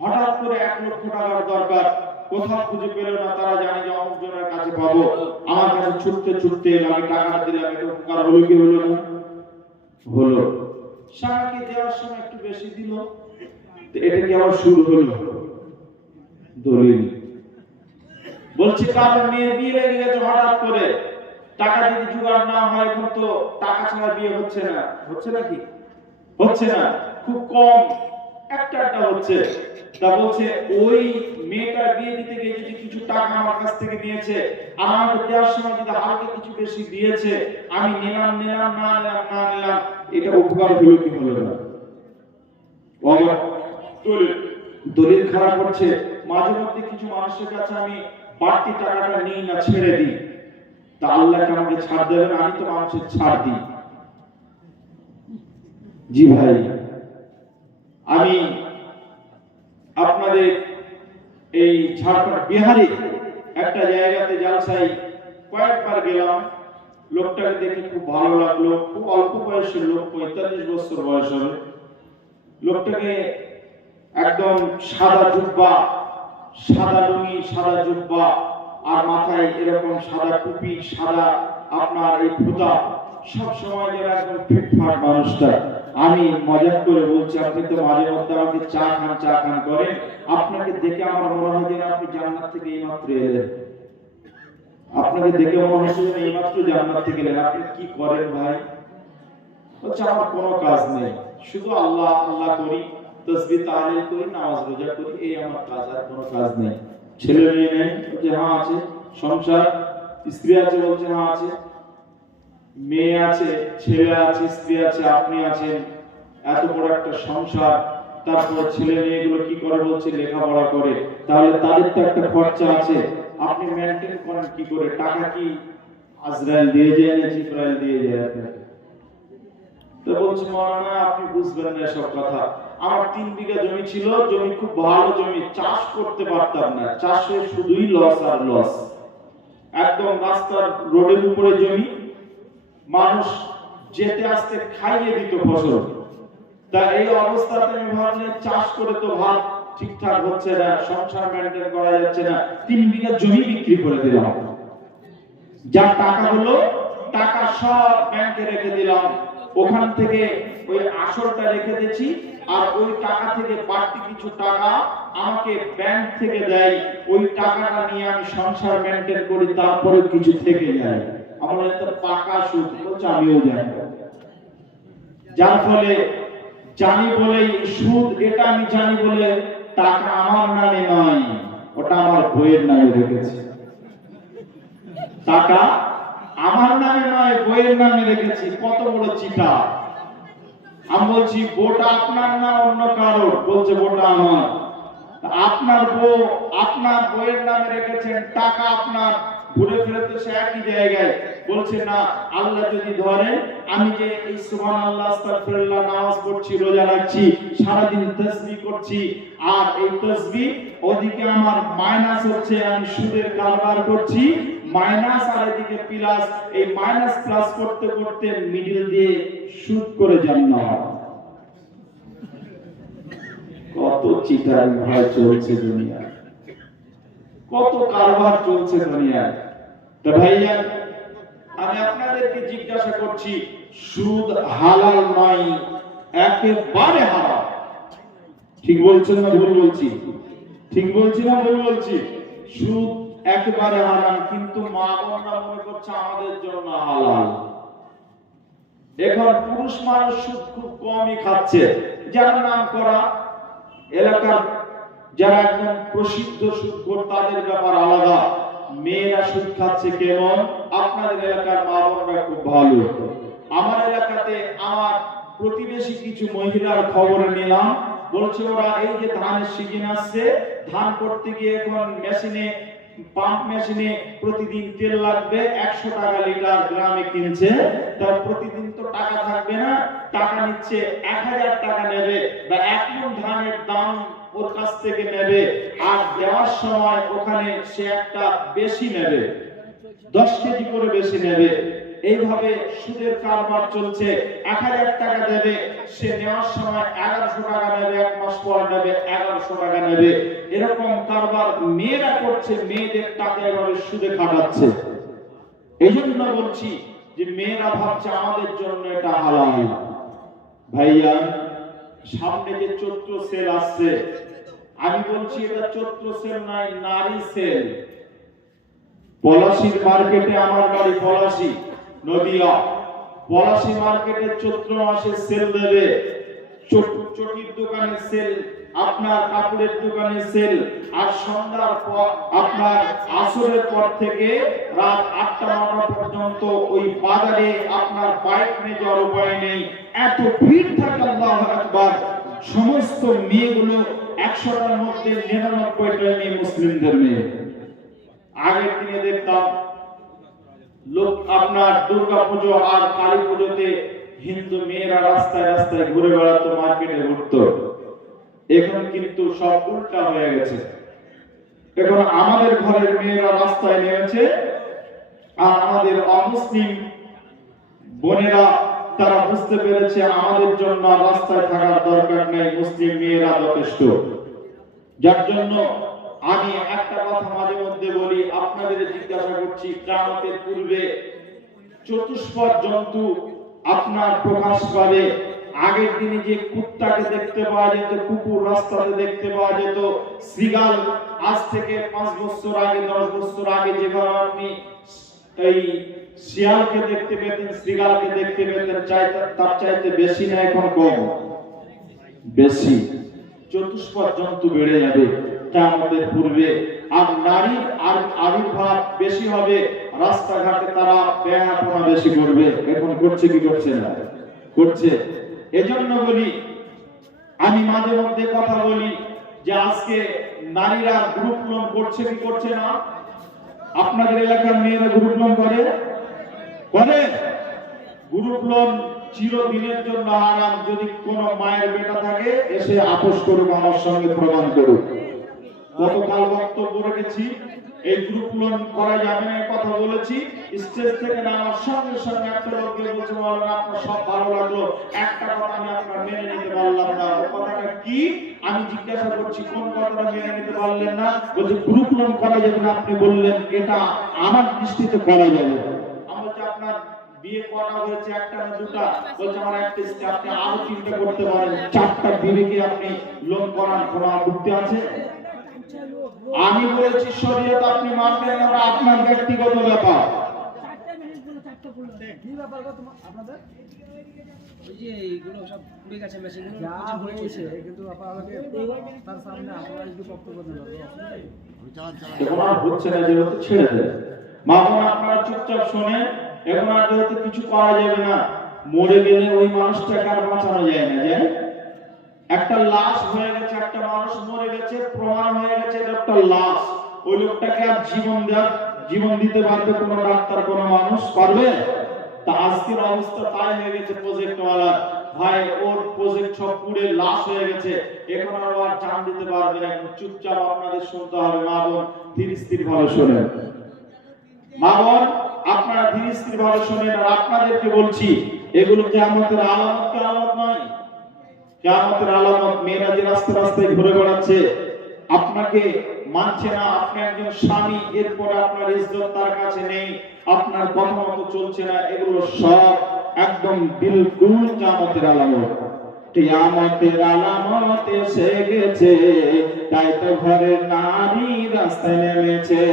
হঠাৎ করে 1 লক্ষ টাকার দরকার, কোথাও খুঁজে পেল না, তারা জানে যে অমুক জনের কাছে পাবো, আমার কাছে ছুটতে ছুটতে আমি টাকা দিলাম, এটা উপকার হলো কি হলো না? হলো। সারাকে দেওয়ার সময় একটু বেশি দিল, এটা কি আবার শুরু হলো? দলিল। বলছি, কারণ মেয়ের বিয়ে লেগে গেছে হঠাৎ করে, টাকা যদি জোগাড় না হয়, এখন তো টাকা ছাড়া বিয়ে হচ্ছে না, হচ্ছে নাকি? হচ্ছে না, খুব কম, একটা হচ্ছে। তা বলছে, ওই মেয়েটার বিয়ে দিতে গিয়ে যদি কিছু টাকা আমার কাছ থেকে নিয়েছে, আমাকে দেওয়ার সময় যদি হালকা কিছু বেশি দিয়েছে, আমি নিলাম না নিলাম, এটা উপকার হলো কি হলো না? দলিল খারাপ হচ্ছে। মাঝে মধ্যে কিছু মানুষের কাছে আমি বাড়তি টাকাটা নিই না, ছেড়ে দিই, তা আল্লাহ আমাকে ছাড় দেবেন? আমি তো মানুষের ছাড় দিই। জি ভাই, আমি আপনাদের এই ঝাড়খণ্ড বিহারে একটা জায়গাতে জালসাই কয়েকবার গেলাম। লোকটাকে দেখে খুব ভালো লাগলো, খুব অল্প বয়সের লোক, 45 বছর বয়স হবে। লোকটাকে একদম সাদা জুব্বা, সাদা লুঙ্গি, সাদা জুব্বা, আর মাথায় এরকম সাদা টুপি, সাদা আপনার এই ফোঁটা, সব সময় যেন একদম ফিটফাট মানুষটা। আমি মজা করে বলছি, আপনি তো মাঝে মধ্যে আমাকে চা খান করেন, আপনাকে দেখে আমার মনে হয় যেন আপনি জান্নাত থেকে এইমাত্র এলেন। আপনাকে দেখে মনে হচ্ছে যেন এইমাত্র জান্নাত থেকে এলেন। আপনি কি করেন ভাই? বলছে আমার কোনো কাজ নেই, শুধু আল্লাহ আল্লাহ করি, তাসবিহ তাহলিল করি, নামাজ রোজা করি, এই আমার কাজ, আর কোনো কাজ নেই। ছেলে মেয়ে নেই? বলছে হ্যাঁ আছে। সংসার, স্ত্রী আছে? বলছে হ্যাঁ আছে। মেয়ে আছে, ছেলে আছে, স্ত্রী আছে, আপনি আছেন, এত বড় একটা সংসার, তারপর ছেলে মেয়েগুলো কি করে? বলছে লেখাপড়া করে। তাহলে তাদের তো একটা খরচা আছে, আপনি মেনটেন করেন কি করে? টাকা কি আজরাইল দিয়ে যায় না জিবরাইল দিয়ে যায় আপনাকে? তো বলছে মাওলানা আপনি বুঝবেন না সব কথা। আমার 3 বিঘা জমি ছিল, জমি খুব ভালো জমি, চাষ করতে পারতাম না, চাষে শুধুই লস আর লস। একদম রাস্তার রোডের উপরে জমি, মানুষ যেতে আসতে খাইয়ে দিত ফসল। তা এই অবস্থাতে আমি ভাবলাম চাষ করে তো ভাত ঠিকঠাক হচ্ছে না, সংসার মেনটেন করা যাচ্ছে না, 3 বিঘা জমি বিক্রি করে দিলাম। যা টাকা হলো, টাকা সব ব্যাংকে রেখে দিলাম। ওখান থেকে ওই আসলটা রেখে দিয়েছি, আর ওই টাকা থেকে বাড়তি কিছু টাকা আমাকে ব্যাংক থেকে দেয়। ওই টাকাটা নিয়ে আমি সংসার মেনটেন করি, তারপরে কিছু থেকে যায়। আমার একটা পাকা সুদ। বলছে আমিও জানি, যার ফলে জানি বলে সুদ, এটা আমি জানি বলে টাকা আমার নামে নয়, ওটা আমার বইয়ের নামে রেখেছে। টাকা আমার নামে নয়, বইয়ের নামে রেখেছি। কত বড় চিঠা! আমি বলছি বউটা আপনার না অন্য কারোর? বলছে বউটা আমার। আপনার বউ আপনার বইয়ের নামে রেখেছেন, টাকা আপনার, ঘুরে ফিরে তো সে একই জায়গায়। বলছে না, আল্লাহ যদি ধরে, আমি যে এই সুবহানাল্লাহ আস্তাগফিরুল্লাহ নামাজ পড়ছি, রোজা রাখছি, সারা দিন তাসবিহ করছি, আর এই তাসবিহ ওদিকে আমার মাইনাস হচ্ছে, আমি সুদের কারবার করছি, মাইনাস আর এদিকে প্লাস, এই মাইনাস প্লাস করতে করতে মিডল দিয়ে সুদ করে জান্নাত। কত চিটার ভাই চলছে দুনিয়ায়, কত কারবার চলছে দুনিয়ায়। তো ভাইয়া, আমি আপনাদেরকে জিজ্ঞাসা করছি, সুদ হালাল নয়, একেবারে হারাম। ঠিক বলছেন না ভুল বলছি? ঠিক বলছি না ভুল বলছি? সুদ একেবারে হারাম, কিন্তু মা বোনরা মনে করছে আমাদের জন্য হালাল। এখন পুরুষ মানুষ সুদ খুব কমই খাচ্ছে, যারা নাম করা এলাকার যারা একদম প্রসিদ্ধ সুদখোর, তাদের ব্যাপার আলাদা। মেয়েরা সুদ খাচ্ছে কেমন? আপনাদের এলাকার মা বোনরা খুব ভালো। আমার এলাকাতে আমার প্রতিবেশী কিছু মহিলার খবর নিলাম, বলছে ওরা এই যে ধানের সিজন আসছে, ধান করতে গিয়ে এখন মেশিনে, পাম্প মেশিনে প্রতিদিন তেল লাগবে 100 টাকা লিটার, গ্রামে কিনছে। তার প্রতিদিন তো টাকা থাকবে না, টাকা নিচ্ছে 1000 টাকা নেবে, বা 1 মণ ধানের দাম ওর কাছ থেকে নেবে, আর দেওয়ার সময় ওখানে সে একটা বেশি নেবে, 10 কেজি করে বেশি নেবে। এইভাবে সুদের কারবার চলছে। 1000 টাকা দেবে, সে নেওয়ার সময় 1100 টাকা নেবে, 1 মাস পর নেবে 1100 টাকা নেবে। এরকম কারবার মেয়েরা করছে, মেয়েদের টাকা এভাবে সুদে খাটাচ্ছে। এই জন্য বলছি যে মেয়েরা ভাবছে আমাদের জন্য এটা হালাল। ভাইয়া, সামনে যে চৈত্র সেল আসছে, আমি বলছি এটা চৈত্র সেল নয়, নারী সেল। পলাশীর মার্কেটে, আমার বাড়ি পলাশী নদিয়া, পলাশী মার্কেটে চৈত্র মাসে সেল দেবে। চটির দোকানে সেল, আপনার কাপড়ের দোকানে সেল, আর সন্ধ্যার পর আপনার আসরের পর থেকে রাত 8টা-9টা পর্যন্ত ওই বাজারে আপনার বাইক নিয়ে যাওয়ার উপায় নেই, এত ভিড় থাকে। আল্লাহু আকবার। সমস্ত মেয়েগুলো 100টার মধ্যে 99টা মেয়ে মুসলিমদের মেয়ে। আগের দিনে দেখতাম লোক আপনার দুর্গা পুজো আর কালী পুজোতে হিন্দু মেয়েরা রাস্তায় রাস্তায় ঘুরে বেড়াতো, মার্কেটে ঘুরতো। এখন কিন্তু সব উল্টা হয়ে গেছে। এখন আমাদের ঘরের মেয়েরা রাস্তায় নেমেছে, আর আমাদের অমুসলিম বোনেরা তারা বুঝতে পেরেছে আমাদের জন্য রাস্তায় থাকার দরকার নেই, মুসলিম মেয়েরা যথেষ্ট। যার জন্য আমি একটা কথা মাঝে মধ্যে বলি, আপনাদের জিজ্ঞাসা করছি, কিয়ামতের পূর্বে চতুষ্পদ জন্তু আপনার প্রকাশ পাবে। আগের দিনে যে কুত্তাকে দেখতে পাওয়া যেত, কুকুর রাস্তাতে দেখতে পাওয়া যেত, শৃগাল আজ থেকে 5 বছর আগে 10 বছর আগে যেভাবে আপনি এই শিয়ালকে দেখতে পেতেন, শৃগালকে দেখতে পেতেন, তার চাইতে বেশি না এখন কম? বেশি। চতুষ্পদ জন্তু বেড়ে যাবে কিয়ামতের পূর্বে। আর নারীর আবির্ভাব বেশি হবে, রাস্তাঘাটে তারা বেহায়াপনা বেশি করবে। এখন করছে কি করছে না? করছে। এজন্য বলি, আমি মাঝে মধ্যে কথা বলি যে আজকে নারীরা গ্রুপ লোন করছে কি করছে না? আপনাদের এলাকার মেয়েরা গ্রুপ লোন করে? গ্রুপ লোন চিরদিনের জন্য হারাম। যদি কোনো মায়ের বেটা থাকে এসে আপোষ করুক, আমার সঙ্গে প্রমাণ করুক। গতকাল বক্তব্য রেখেছি, এই গ্রুপ লোন করা যাবে না কথা বলেছি। স্টেজ থেকে নামার সঙ্গে সঙ্গে একটা লোক বলছে, মাওলানা আপনার সব ভালো লাগলো, একটা কথা আমি আপনার মেনে নিতে পারলাম না। ও কথাটা কি? আমি জিজ্ঞাসা করছি কোন কথাটা মেনে নিতে পারলেন না? বলছে গ্রুপ লোন করা যাবে না, আপনি বললেন এটা আমার দৃষ্টিতে করা যাবে। আমি বলছি আপনার বিয়ে করা হয়েছে একটা না দুটা? বলছে আমার একটা স্ত্রী, আপনি আরো চিন্তা করতে পারেন, 4টা বিবিকে আপনি লোন করার কোনো আপত্তি আছে? আমি বলেছি শরীয়ত আপনি মানবেন না, আপনার ব্যক্তিগত ব্যাপার। ছেড়ে দেন মা বোন, আপনারা চুপচাপ শোনেন। এখন আর যেহেতু কিছু করা যাবে না, মরে গেলে ওই মানুষটাকে আর বাঁচানো যায় না। যায় একটা লাশ হয়ে গেছে, একটা মানুষ মরে গেছে, প্রমাণ হয়ে গেছে একটা লাশ। ওই লোকটাকে আর জীবন দিতে পারবে কোন ডাক্তার, কোন মানুষ পারবে? তা আজকের অবস্থা তাই হয়ে গেছে। প্রজেক্টওয়ালা ভাই, ওর প্রজেক্ট সব পুড়ে লাশ হয়ে গেছে, এখন আর জান দিতে পারবে না। এখন চুপচাপ আপনাদের শুনতে হবে। মা বোন ধীর স্থির ভাবে শোনেন। মা বোন আপনারা ধীর স্থির ভাবে শোনেন। আর আপনাদেরকে বলছি, এগুলো কিয়ামতের আলামত, কিয়ামত নয়, কিয়ামতের আলামত। মেয়েরা যে রাস্তা রাস্তায় ঘুরে বেড়াচ্ছে, আপনাকে মানছে না, আপনি একজন স্বামী, এরপরে আপনার ইজ্জত তার কাছে নেই, আপনার কথা মতো চলছে না, এগুলো সব একদম বিলকুল কিয়ামতের আলামত। কিয়ামতের আলামত এসে গেছে, তাই তো ঘরের নারী রাস্তায় নেমেছে।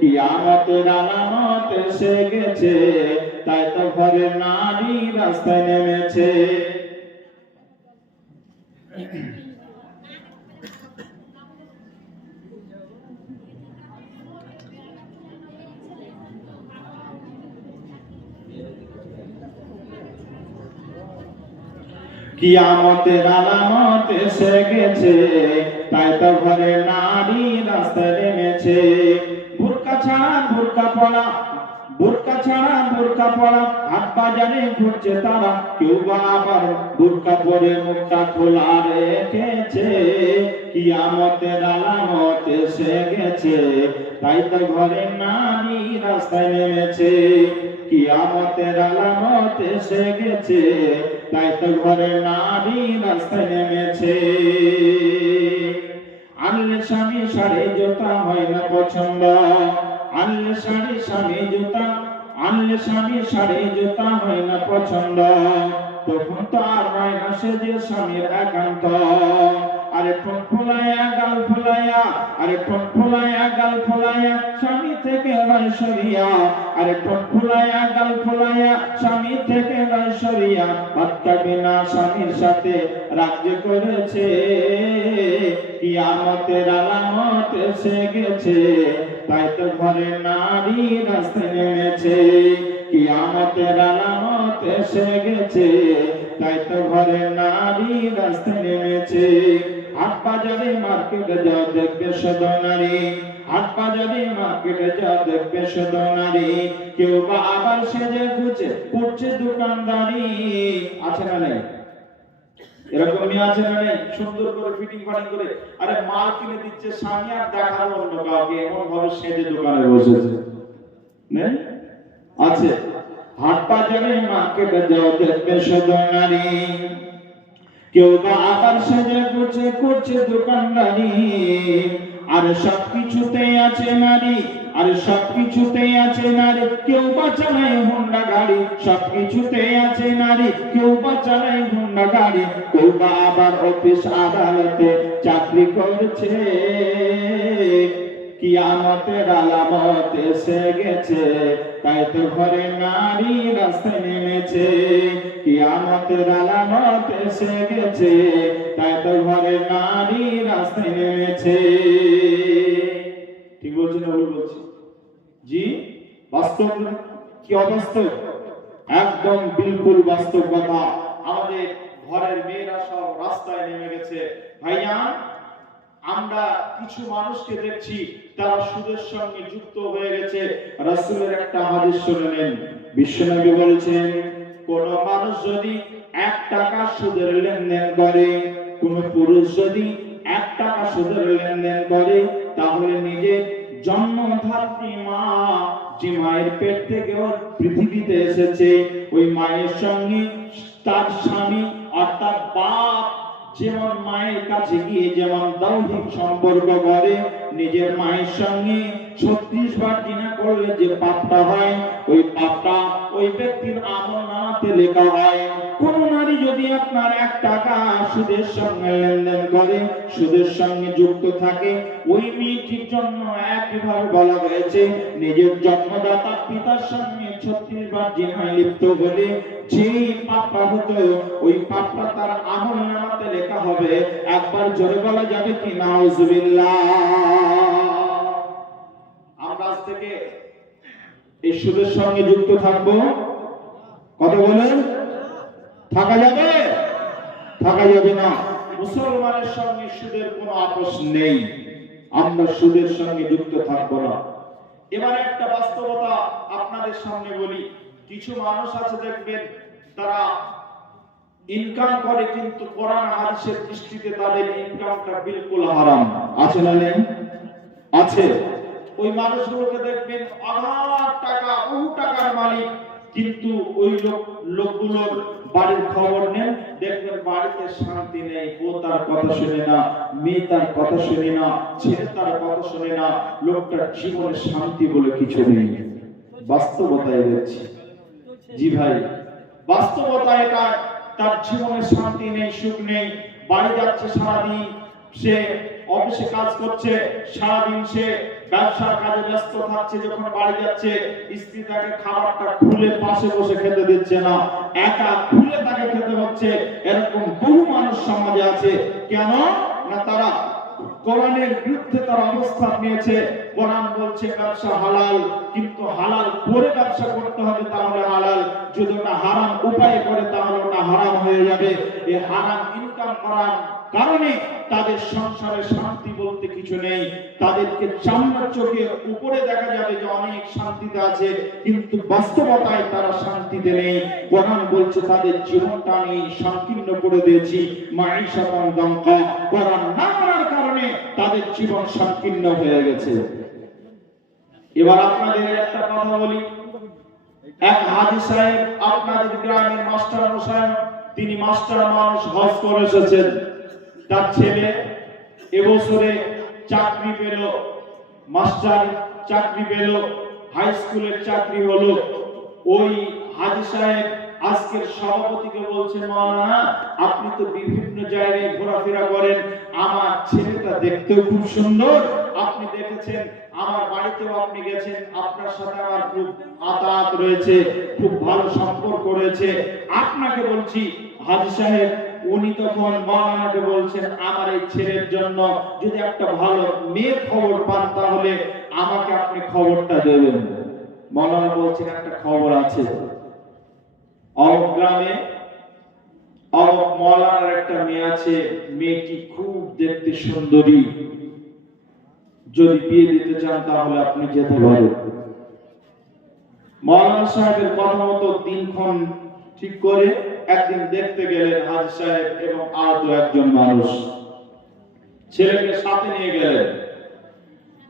কিয়ামতের আলামত এসে গেছে, তাই তো ঘরের নারী রাস্তায় নেমেছে। কিয়ামতের আলামত এসে গেছে, তাই তো ঘরে নারী রাস্তায় নেমেছে। বুরকা ছাড়া বুরকা পড়া, বুরকা ছাড়া বুরকা পড়া, হাট বাজারে ঘুরছে তারা। কেউ বা আবার বুরকা পরে মুখটা খোলা রেখেছে। কিয়ামতের আলামত এসে গেছে, তাই তো ঘরে নারী রাস্তায় নেমেছে। কিয়ামতের আলামত এসে গেছে, তাই তো ঘরে নারী রাস্তায় নেমেছে। আনলে স্বামী শাড়ি জুতা হয় না পছন্দ, আনলে স্বামী জুতা, আনলে শাড়ি জুতা হয় না পছন্দ। তখন তো আর হয় না সে যে স্বামীর একান্ত। আরে ঠোঁট ফোলাইয়া গাল ফোলাইয়া, আরে ঠোঁট ফোলাইয়া গাল ফোলাইয়া, স্বামী থেকে নয় সরিয়া। আরে ঠোঁট ফোলাইয়া গাল ফোলাইয়া, স্বামী থেকে নয় সরিয়া। বাচ্চা বিনা স্বামীর সাথে রাজ্য করেছে। কিয়ামতের আলামত এসে গেছে, তাই তো ঘরে নারী রাস্তায় নেমেছে। কিয়ামতের আলামত এসে গেছে, তাই তো ঘরে নারী রাস্তায় নেমেছে। হাট বাজারে মার্কেটে যাও দেখবে শুধু নারী, হাট বাজারে মার্কেটে যাও দেখবে শুধু নারী। কেউ বা আবার সেজে গুছে করছে দোকানদারি। আছে না নেই? এরকম মেয়ে আছে না নেই? সুন্দর করে ফিটিং ফাটিং করে আরে মাল কিনে দিচ্ছে স্বামী আর দেখানো অন্য কাউকে, এমন ভাবে সেজে দোকানে বসেছে নেই? আছে। হাট বাজারে মার্কেটে যাও দেখবে শুধু নারী, কেউ বা আবার সেজে করছে করছে দোকানদারি, আর সবকিছুতে আছে নারী, আর সবকিছুতে আছে নারী, কেউ বা চালায় হোন্ডা গাড়ি, সবকিছুতে আছে নারী, কেউ বা চালায় হোন্ডা গাড়ি, কেউ বা আবার অফিস আদালতে চাকরি করছে, কিয়ামতের আলামত এসে গেছে, তাই তো ঘরে নারী রাস্তায় নেমেছে, কিয়ামতের আলামত এসে গেছে, তাই তো ঘরে নারী রাস্তায় নেমেছে। ঠিক বলছি না ভুল বলছি? জি, বাস্তব কি অবাস্তব? একদম বিলকুল বাস্তব কথা। আমাদের ঘরের মেয়েরা সব রাস্তায় নেমে গেছে। ভাইয়া, আমরা কিছু মানুষকে দেখছি তারা সুদের সঙ্গে যুক্ত হয়ে গেছে। রাসূলের একটা হাদিস শুনে নেন। বিশ্বনবী বলেছেন, কোন মানুষ যদি 1 টাকা সুদের লেনদেন করে, কোন পুরুষ যদি 1 টাকা সুদের লেনদেন করে, তাহলে নিজে জন্মধাত্রী মা, যে মায়ের পেট থেকে ওর পৃথিবীতে এসেছে, ওই মায়ের সঙ্গে তার স্বামী অর্থাৎ বাপ যেমন মায়ের কাছে গিয়ে যেমন দৈহিক সম্পর্ক করে, নিজের মায়ের সঙ্গে 36 বার জিনা করলে যে পাপটা হয়, ওই পাপটা ওই ব্যক্তির আমলনামাতে লেখা হয়। কোন নারী যদি আপনার 1 টাকা সুদের সঙ্গে লেনদেন করে, সুদের সঙ্গে যুক্ত থাকে, ওই মেয়েটির জন্য একইভাবে বলা হয়েছে, নিজের জন্মদাতা পিতার সঙ্গে 36 বার জিনায় লিপ্ত হলে যে পাপটা হতো, ওই পাপটা তার আমলনামাতে লেখা হবে। একবার জোরে বলা যাবে কি নাউজুবিল্লাহ? আমরা আজ থেকে এই সুদের সঙ্গে যুক্ত থাকবো? কথা বলেন, থাকা যাবে? থাকা যাবে না। মুসলমানের সঙ্গে সুদের কোনো আপোষ নেই, আমরা সুদের সঙ্গে যুক্ত থাকবো না। এবার একটা বাস্তবতা আপনাদের সামনে বলি। কিছু মানুষ আছে দেখবেন তারা ইনকাম করে, কিন্তু কোরআন হাদিসের দৃষ্টিতে তাদের ইনকামটা বিলকুল হারাম। আছে না নেই? আছে। ওই মানুষগুলোকে দেখবেন অগাধ টাকা, বহু টাকার মালিক, কিন্তু ওই লোকগুলোর বাড়ির খবর নেন, দেখবেন বাড়িতে শান্তি নেই। ও তার কথা শুনে না, মেয়ে তার কথা শুনে না, ছেলে তার কথা শুনে না, লোকটার জীবনে শান্তি বলে কিছু নেই। বাস্তবতায় দেখছি। জি ভাই, বাস্তবতা এটা। তার জীবনে শান্তি নেই, সুখ নেই। বাড়ি যাচ্ছে সারাদিন, সে অফিসে কাজ করছে, সারাদিন সে ব্যবসার কাজে ব্যস্ত থাকছে, যখন বাড়ি যাচ্ছে স্ত্রী তাকে খাবারটা খুলে পাশে বসে খেতে দিচ্ছে না, একা খুলে তাকে খেতে হচ্ছে। এরকম বহু মানুষ সমাজে আছে। কেন না, তারা কোরআনের বিরুদ্ধে তারা অবস্থান নিয়েছে। কোরআন বলছে ব্যবসা হালাল, কিন্তু হালাল করে ব্যবসা করতে হবে, তাহলে হালাল। যদি ওটা হারাম উপায়ে করে তাহলে ওটা হারাম হয়ে যাবে। এই হারাম ইনকাম করার কারণে তাদের সংসারে শান্তি বলতে কিছু নেই। তাদেরকে চামড়ার চোখে উপরে দেখা যাবে যে অনেক শান্তিতে আছে, কিন্তু বাস্তবতায় তারা শান্তিতে নেই। কোরআন বলছে তাদের জীবনটা আমি সংকীর্ণ করে দিয়েছি, মাঈশাতান দানকা। কোরআন না মানার কারণে তাদের জীবন সংকীর্ণ হয়ে গেছে। এবার আপনাদের একটা কথা বলি। এক হাজী সাহেব আপনাদের গ্রামের মাস্টার মশাই, তিনি মাস্টার মানুষ, হজ করে এসেছেন। তার ছেলে এবছরে চাকরি পেল, মাস্টার চাকরি পেল, হাই স্কুলের চাকরি হলো। ওই হাজী সাহেব আজকের সভাপতিকে বলছেন, মাওলানা আপনি তো বিভিন্ন জায়গায় ঘোরাফেরা করেন, আমার ছেলেটা দেখতেও খুব সুন্দর, আপনি দেখেছেন, আমার বাড়িতেও আপনি গেছেন, আপনার সাথে আমার খুব আতাত রয়েছে, খুব ভালো সম্পর্ক রয়েছে। আপনাকে বলছি হাজী সাহেব, উনি তখন মাওলানাকে বলছেন, আমার এই ছেলের জন্য যদি একটা ভালো মেয়ের খবর পান তাহলে আমাকে আপনি খবরটা দেবেন। মাওলানা বলছেন, একটা খবর আছে। অমুক গ্রামে অমুক মাওলানার একটা মেয়ে আছে, মেয়েটি খুব দেখতে সুন্দরী, যদি বিয়ে দিতে চান তাহলে আপনি যেতে পারেন। মাওলানা সাহেবের কথা মতো দিনক্ষণ ঠিক করে একদিন দেখতে গেলেন হাজী সাহেব এবং আর দু একজন মানুষ, ছেলেকে সাথে নিয়ে গেলেন।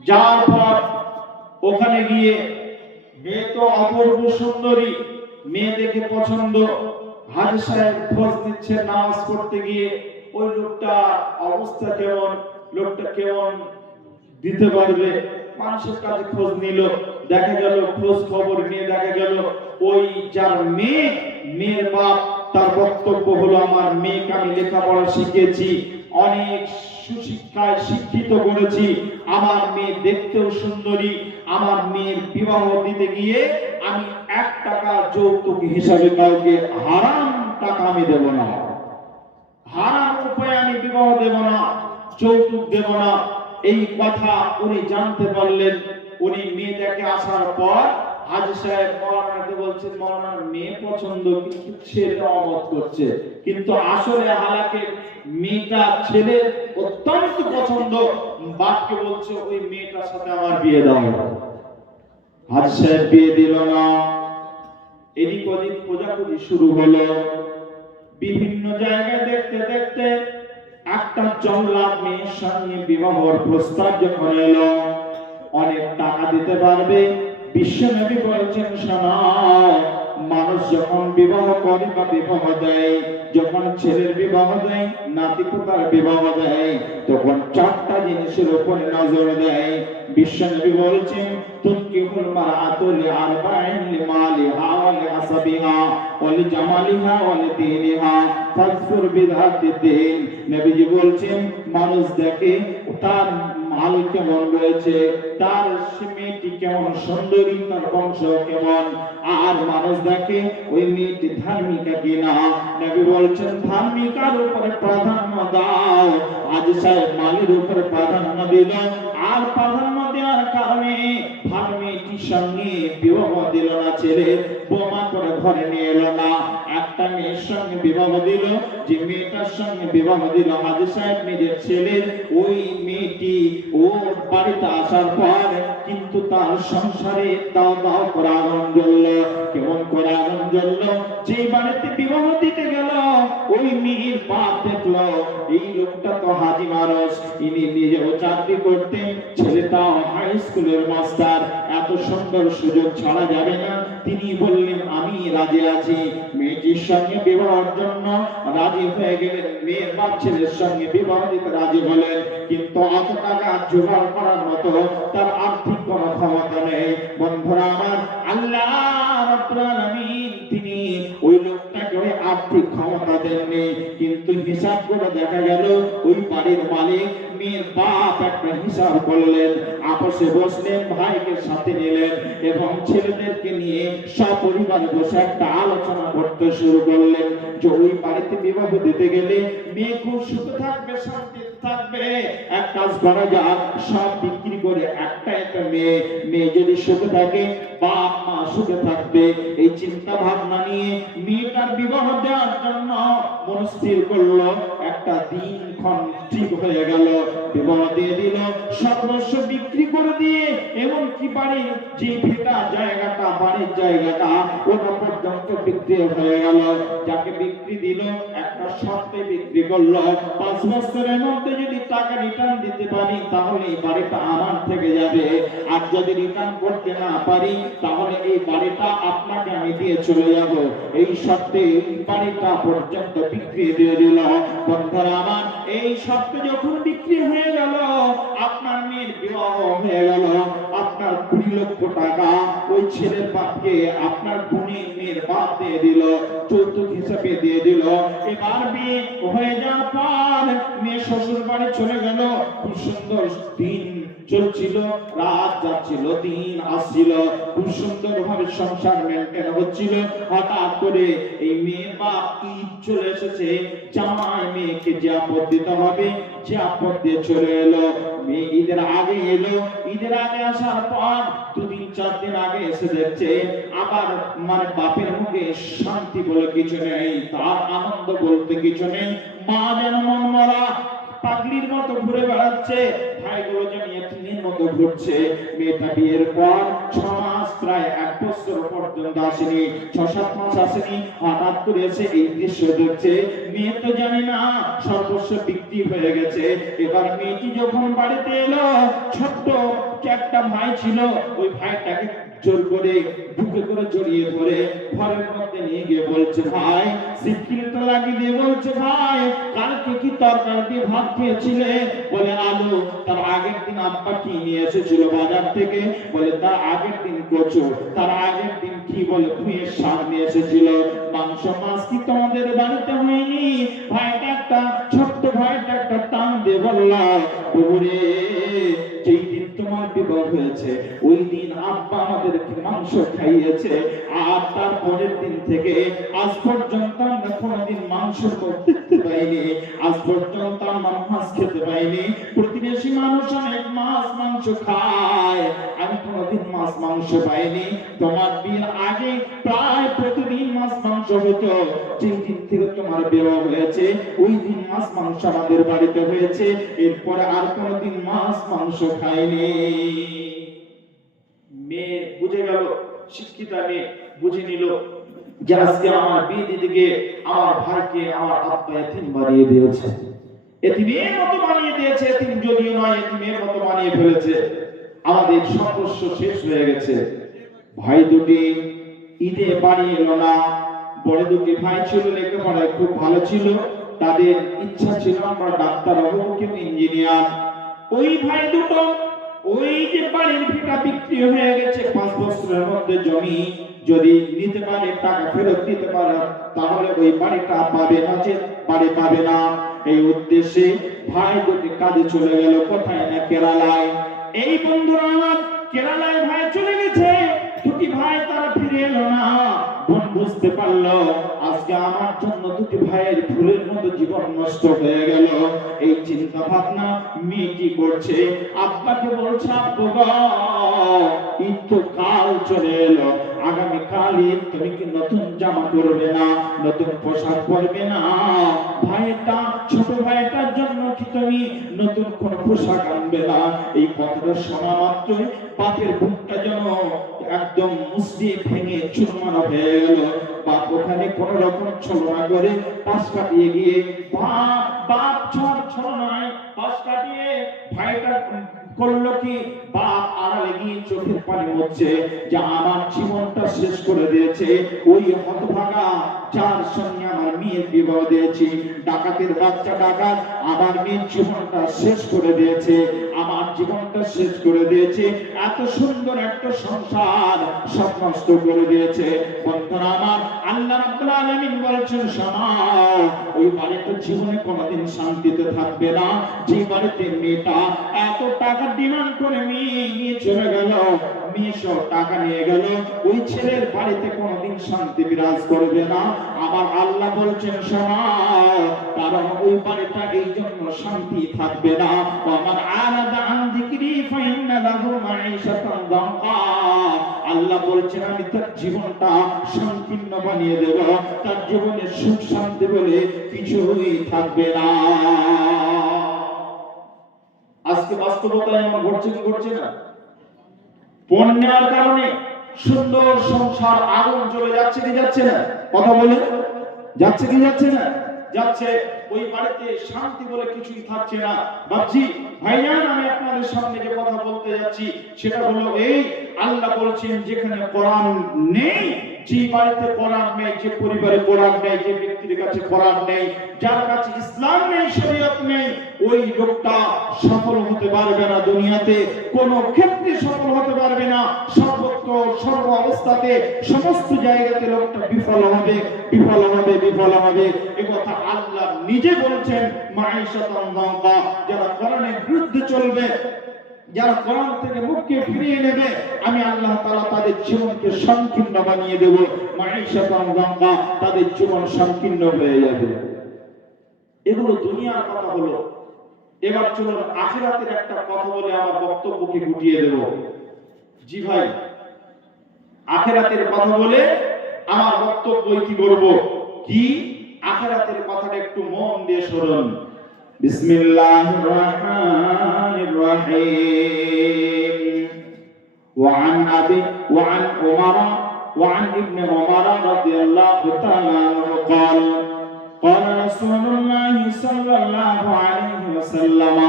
যার পর ওখানে গিয়ে মেয়ে তো অপূর্ব সুন্দরী, মেয়ে দেখে পছন্দ। হাজী সাহেব খোঁজ নিচ্ছে নামাজ পড়তে গিয়ে ওই লোকটা অবস্থা কেমন, লোকটা কেমন দিতে পারবে, মানুষের কাছে খোঁজ নিল। দেখা গেল খোঁজ খবর নিয়ে দেখা গেল ওই যার মেয়ে, মেয়ের বাপ, তার বক্তব্য হলো আমার মেয়েকে আমি লেখাপড়া শিখিয়েছি, অনেক সুশিক্ষায় শিক্ষিত করেছি, আমার মেয়ে দেখতেও সুন্দরী, আমার মেয়ের বিবাহ দিতে গিয়ে আমি 1 টাকা যৌতুক হিসাবে কাউকে হারাম টাকা আমি দেব না, হারাম উপায়ে আমি বিবাহ দেব না, যৌতুক দেব না। এই কথা উনি জানতে পারলেন। উনি মেয়ে দেখে আসার পর হাজী সাহেব মৌলানাকে বলছেন, মৌলানার মেয়ে পছন্দ কিন্তু ছেলে অমত করছে, কিন্তু আসলে হালাকে মেয়েটা ছেলে অত্যন্ত পছন্দ। বাপকে বলছে ওই মেয়েটার সাথে আমার বিয়ে দাও। হাজী সাহেব বিয়ে দিল না। এদিক ওদিক খোঁজাখুঁজি শুরু হলো। বিভিন্ন জায়গায় দেখতে দেখতে একটা জল্লাদ মেয়ের সঙ্গে বিবাহের প্রস্তাব যখন এলো, অনেক টাকা দিতে পারবে, বিশ্বনবী বলেছেন শোনো, মানুষ যখন বিবাহ করে বা বিবাহ দেয়, যখন ছেলের বিবাহ দেয়, নাতি পোতার বিবাহ দেয়, তখন 4টা জিনিসের উপরে নজর দেয়। বিশ্বনবী বলেছেন তুনকিহুল মারআতু লিআরবাইন লিমালিহা ওয়া লিহাসাবিহা ওয়া লিজামালিহা ওয়া লিদীনিহা ফাজফুর বিধাতিদ্দিন। নবীজি বলছেন মানুষ দেখে তার মাল কেমন রয়েছে, তার মেয়েটি কেমন সুন্দরী, তার বংশ কেমন, আর মানুষ দেখে ওই মেয়েটি ধার্মিকা কিনা। নবী বলছেন ধার্মিকার উপরে প্রাধান্য দাও। হাজী সাহেব মালের উপরে প্রাধান্য দিল, আর প্রাধান্য দেওয়ার কারণে ভালো মেয়েটির সঙ্গে বিবাহ দিল না, ছেলে বোমা করে ঘরে নিয়ে এলো না। একটা মেয়ের সঙ্গে বিবাহ দিল, যে মেয়েটার সঙ্গে বিবাহ দিল হাজী সাহেব নিজের ছেলের, ওই মেয়েটি ওর বাড়িতে আসার পর কিন্তু তার সংসারে দাও দাও করে আগুন জ্বলল। কেমন করে আগুন জ্বলল, যে বাড়িতে বিবাহ দিতে গেল ওই মেয়ের বাপ দেখলো এই লোকটা তো হাজী মানুষ, ইনি নিজেও চাকরি করতেন, ছেলেটাও হাই স্কুলের মাস্টার, এত সুন্দর সুযোগ ছাড়া যাবে না। তিনি বললেন আমি রাজি আছি। মেয়েটির সঙ্গে বিবাহের জন্য রাজি হয়ে গেলেন, মেয়ের বাপ ছেলের সঙ্গে বিবাহ দিতে রাজি হলেন, কিন্তু অত টাকা জোগাড় করার মতো তার আর্থিক কোনো ক্ষমতা নেই। বন্ধুরা আমার, আল্লাহ রাব্বুল আলামিন তিনি ওই লোকটাকে ওই আর্থিক ক্ষমতা দেননি, কিন্তু হিসাব করে দেখা গেল ওই বাড়ির মালিক মেয়ের বাপ একটা হিসাব করলেন, আপসে বসলেন, ভাইকে সাথে নিলেন এবং ছেলেদেরকে নিয়ে সপরিবারে বসে একটা আলোচনা করতে শুরু করলেন যে ওই বাড়িতে বিবাহ দিতে গেলে মেয়ে খুব সুখে থাকবে, শান্তিতে থাকবে। এক কাজ করা যাক, সব বিক্রি করে একটা মেয়ে, মেয়ে যদি সুখে থাকে বাপ মা সুখে থাকবে। এই চিন্তা ভাবনা নিয়ে মেয়েটার বিবাহ দেওয়ার জন্য মনস্থির করলো। একটা দিন ক্ষণ ঠিক হয়ে গেল, বিবাহ দিয়ে দিল, সর্বস্ব বিক্রি করে দিয়ে, এমনকি বাড়ির যে ভিটা জায়গাটা, বাড়ির জায়গাটা ওটা পর্যন্ত বিক্রি হয়ে গেল। যাকে বিক্রি দিল একটা শর্তে বিক্রি করলো, 5 বছরের মধ্যে যদি টাকা রিটার্ন দিতে পারি তাহলে এই বাড়িটা আমার থেকে যাবে, আর যদি রিটার্ন করতে না পারি তাহলে এই বাড়িটা আপনাকে আমি দিয়ে চলে যাব। এই শর্তে এই বাড়িটা পর্যন্ত বিক্রি দিয়ে দিল। বন্ধুরা আমার, এই শর্তে যখন বিক্রি হয়ে গেল, আপনার মেয়ের বিবাহ হয়ে গেল, আপনার 20 লক্ষ টাকা ওই ছেলের বাপকে আপনার বোনের মেয়ের বাপ দিয়ে দিল, যৌতুক হিসাবে দিয়ে দিল। এবার বিয়ে হয়ে যাওয়ার পর মেয়ে শ্বশুর বাড়ি চলে গেল। খুব সুন্দর দিন চলছিল, রাত যাচ্ছিল, দিন আসছিল, খুব সুন্দর ভাবে সংসার মেনটেন হচ্ছিল। হঠাৎ করে এই মেয়ে বাপ ঈদ চলে এসেছে, জামাই মেয়েকে যে আপদ দিতে হবে যে আপদ দিয়ে চলে এলো। মেয়ে ঈদের আগে এলো, ঈদের আগে আসার পর 2 দিন 4 দিন আগে এসে দেখছে আবার মানে বাপের মুখে শান্তি বলে কিছু নেই, তার আনন্দ বলতে কিছু নেই। মা যেন মন মরা পাগলির মতো ঘুরে বেড়াচ্ছে, ভাইগুলো যেন এতিমের মতো ঘুরছে। মেয়েটা বিয়ের পর 6 মাস প্রায় 1 বছর পর্যন্ত আসেনি, 6-7 মাস আসেনি। হঠাৎ করে এসে এই দৃশ্য দেখছে। মেয়ে তো জানে না সর্বস্ব বিক্রি হয়ে গেছে। এবার মেয়েটি যখন বাড়িতে এলো, ছোট্ট একটা ভাই ছিল, ওই ভাইটাকে জোর করে বুকে করে জড়িয়ে ধরে ঘরের মধ্যে নিয়ে গিয়ে বলছে, ভাই সিটকিলটা লাগিয়ে দিয়ে বলছে, ভাই কালকে কি তরকারি দিয়ে ভাত খেয়েছিলে? বলে আলু। তার আগের দিন আব্বা কি নিয়ে এসেছিল বাজার থেকে? বলে তার আগের দিন কচু। তার আগের দিন কি? বলে পুঁইয়ের শাক নিয়ে এসেছিল। মাংস মাছ কি তোমাদের বাড়িতে হয়নি? ভাইটা একটা ছোট্ট ভাইটা একটা টান দিয়ে বলল, বউরে যেই দিন তোমার বিবাহ হয়েছে ওই দিন আব্বা আমাদেরকে মাংস খাইয়েছে, আর তার পরের দিন থেকে আজ পর্যন্ত আমরা কোনোদিন মাংস খেতে পাইনি, আজ পর্যন্ত আমরা মাছ খেতে পাইনি। প্রতিবেশী মানুষ অনেক মাছ মাংস খায়, আমি কোনোদিন মাছ মাংস পাইনি। তোমার বিয়ের আগে প্রায় প্রতিদিন মাছ মাংস হতো, যেই দিন থেকে তোমার বিবাহ হয়েছে ওই দিন মাছ মাংস আমাদের বাড়িতে হয়েছে, এরপরে আর কোনোদিন মাছ মাংস খাইনি। মেয়ে বুঝে গেল, শিক্ষিতা মেয়ে বুঝে নিল যে আজকে আমার বিয়ে দিতে গিয়ে আমার ভাইকে আমার আব্বা এতিম বানিয়ে দিয়েছে, এতিমের মতো বানিয়ে দিয়েছে। এতিম যদিও নয়, এতিমের মতো বানিয়ে ফেলেছে। আমাদের সর্বস্ব শেষ হয়ে গেছে। ভাই দুটি ঈদে বাড়ি এলো না। বড় দুটি ভাই ছিল, লেখাপড়ায় খুব ভালো ছিল, তাদের ইচ্ছা ছিল আমরা ডাক্তার হবো, কেউ ইঞ্জিনিয়ার। ওই ভাই দুটো ওই যে বাড়ির ভিটা বিক্রি হয়ে গেছে, 5 বছরের মধ্যে জমি যদি নিতে পারে, টাকা ফেরত দিতে পারে, তাহলে ওই বাড়িটা পাবে না, যে বাড়ি পাবে না। এই উদ্দেশ্যে ভাই দুটি কাজে চলে গেল, কোথায় না কেরালায়। এই বন্ধুরা আমার, কেরালায় ভাই চলে গেছে, দুটি ভাই তারা ফিরে এলো না। বোন বুঝতে পারলো আজকে আমার জন্য দুটি ভাইয়ের ফুলের মতো জীবন নষ্ট হয়ে গেল। এই চিন্তা ভাবনা মেয়েটি করছে, আব্বাকে বলছে, আব্বু গো ঈদ তো কাল চলে এলো, আগামী কাল ঈদ, তুমি কি নতুন জামা পরবে না, নতুন পোশাক পরবে না? ভাইটা ছোট ভাইটার জন্য কি তুমি নতুন কোন পোশাক আনবে না? এই কথাটা শোনা মাত্রই বাপের বুকটা যেন একদম মুসলি ভেঙে চুরমার হয়ে গেল। বাপ ওখানে কোন রকম ছলনা করে পাশ কাটিয়ে গিয়ে, বাপ ছলনায় পাশ কাটিয়ে ভাইটা করলো কি, বাপ আড়ালে গিয়ে চোখের পানি হচ্ছে যে আমার জীবনটা শেষ করে দিয়েছে ওই হতভাগা যার সঙ্গে আমার মেয়ের বিবাহ দিয়েছি, ডাকাতের বাচ্চা ডাকাত আমার মেয়ের জীবনটা শেষ করে দিয়েছে, আমার জীবনটা শেষ করে দিয়েছে, এত সুন্দর একটা সংসার সব নষ্ট করে দিয়েছে। বন্ধুরা আমার, আল্লাহ রাব্বুল আলামিন বলেছেন, শোনাও, ওই বাড়িটা জীবনে কোনোদিন শান্তিতে থাকবে না। যে বাড়িতে মেয়েটা এত টাকা ডিমান্ড করে নিয়ে চলে গেল, মেয়ে সব টাকা নিয়ে গেল, ওই ছেলের বাড়িতে কোনোদিন শান্তি বিরাজ করবে না। আবার আল্লাহ বলছেন, শোনাও, কারণ ওই বাড়িটা এই জন্য শান্তি থাকবে না। আমার আলাদা আন যিকরি ফাইন্না লাহু মাঈশাতান দানকা। আল্লাহ বলছেন আমি তার জীবনটা সংকীর্ণ বানিয়ে দেব, তার জীবনে সুখ শান্তি বলে কিছুই থাকবে না। আজকে বাস্তবতায় এমন ঘটছে কি ঘটছে না? পণ্যের কারণে সুন্দর সংসার আগুন জ্বলে যাচ্ছে কি যাচ্ছে না? কথা বলে যাচ্ছে কি যাচ্ছে না? যাচ্ছে। ওই বাড়িতে শান্তি বলে কিছুই থাকছে না। বাপজি ভাইজান, আমি আপনাদের সামনে যে কথা বলতে যাচ্ছি সেটা হলো এই, আল্লাহ বলছেন যেখানে কোরআন নেই, যে বাড়িতে কোরআন নেই, যে পরিবারে কোরআন নেই, যে ব্যক্তির কাছে কোরআন নেই, যার কাছে ইসলাম নেই, শরীয়ত নেই, ওই লোকটা সফল হতে পারবে না দুনিয়াতে, কোনো ক্ষেত্রে সফল হতে পারবে না। সর্বত্র সর্ব অবস্থাতে সমস্ত জায়গাতে লোকটা বিফল হবে, বিফল হবে, বিফল হবে। এই কথা আল্লাহ নিজে বলছেন, মাঈশাতান দানকা। যারা কোরআনের বিরুদ্ধে চলবে, যারা কোরআন থেকে মুখকে ফিরিয়ে নেবে, আমি আল্লাহ তাআলা তাদের জীবনকে সংকীর্ণ বানিয়ে দেব। মাঈশাতান দানকা, তাদের জীবন সংকীর্ণ হয়ে যাবে। এগুলো দুনিয়ার কথা হলো। এবার চলুন আখিরাতের একটা কথা বলে আমার বক্তব্যকে গুটিয়ে দেব। জি ভাই, আখিরাতের কথা বলে আমার বক্তব্য কি করব? কি আখিরাতের কথাটা একটু মন দিয়ে শুনুন। বিসমিল্লাহির রহমানির রহিম। ওয়া আন আবি وعن ابن عمر رضي الله تعالى عنه قال قال رسول الله صلى الله عليه وسلم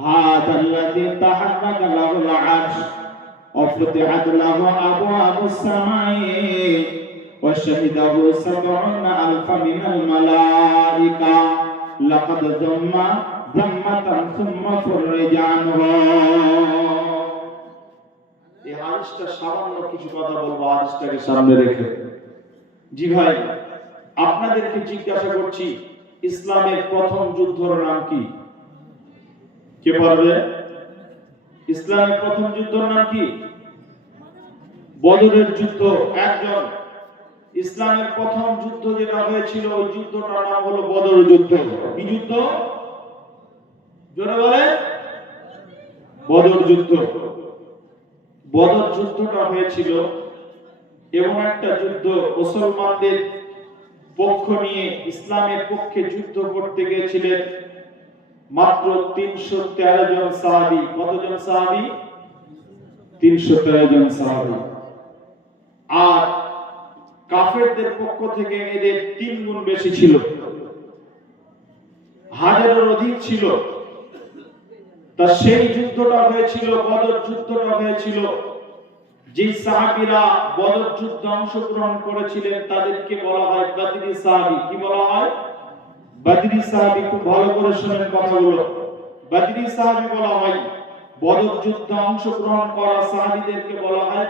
هذا الذي تحرك له العرش وفتحت له أبواب السماء وشهده 70,000 من الملائكة لقد ذم ذمة ثم فرج عنه। এই হাদিসটা সামান্য কিছু কথা বলবো হাদিসটাকে সামনে রেখে। জি ভাই, আপনাদেরকে জিজ্ঞাসা করছি, ইসলামের প্রথম যুদ্ধের নাম কি? কে পারবে? ইসলামের প্রথম যুদ্ধের নাম কি? বদরের যুদ্ধ। একজন ইসলামের প্রথম যুদ্ধ যেটা হয়েছিল ওই যুদ্ধটার নাম হলো বদর যুদ্ধ। কি যুদ্ধ? জোরে বলে। বদর যুদ্ধ। বদর যুদ্ধটা হয়েছিল এমন একটা যুদ্ধ, মুসলমানদের পক্ষ নিয়ে ইসলামের পক্ষে যুদ্ধ করতে গিয়েছিলেন মাত্র 313 জন সাহাবী। কতজন সাহাবী? 313 জন সাহাবী। আর কাফেরদের পক্ষ থেকে এদের 3 গুণ বেশি ছিল, হাজারের অধিক ছিল। তা সেই যুদ্ধটা হয়েছিল, বদর যুদ্ধটা হয়েছিল, যে সাহাবীরা বদর যুদ্ধে অংশগ্রহণ করেছিলেন তাদেরকে বলা হয় বদরি সাহাবী। কি বলা হয়? বদরি সাহাবী। খুব ভালো করে শুনেন কথাগুলো। বদরি সাহাবী বলা হয়, বদর যুদ্ধে অংশগ্রহণ করা সাহাবীদেরকে বলা হয়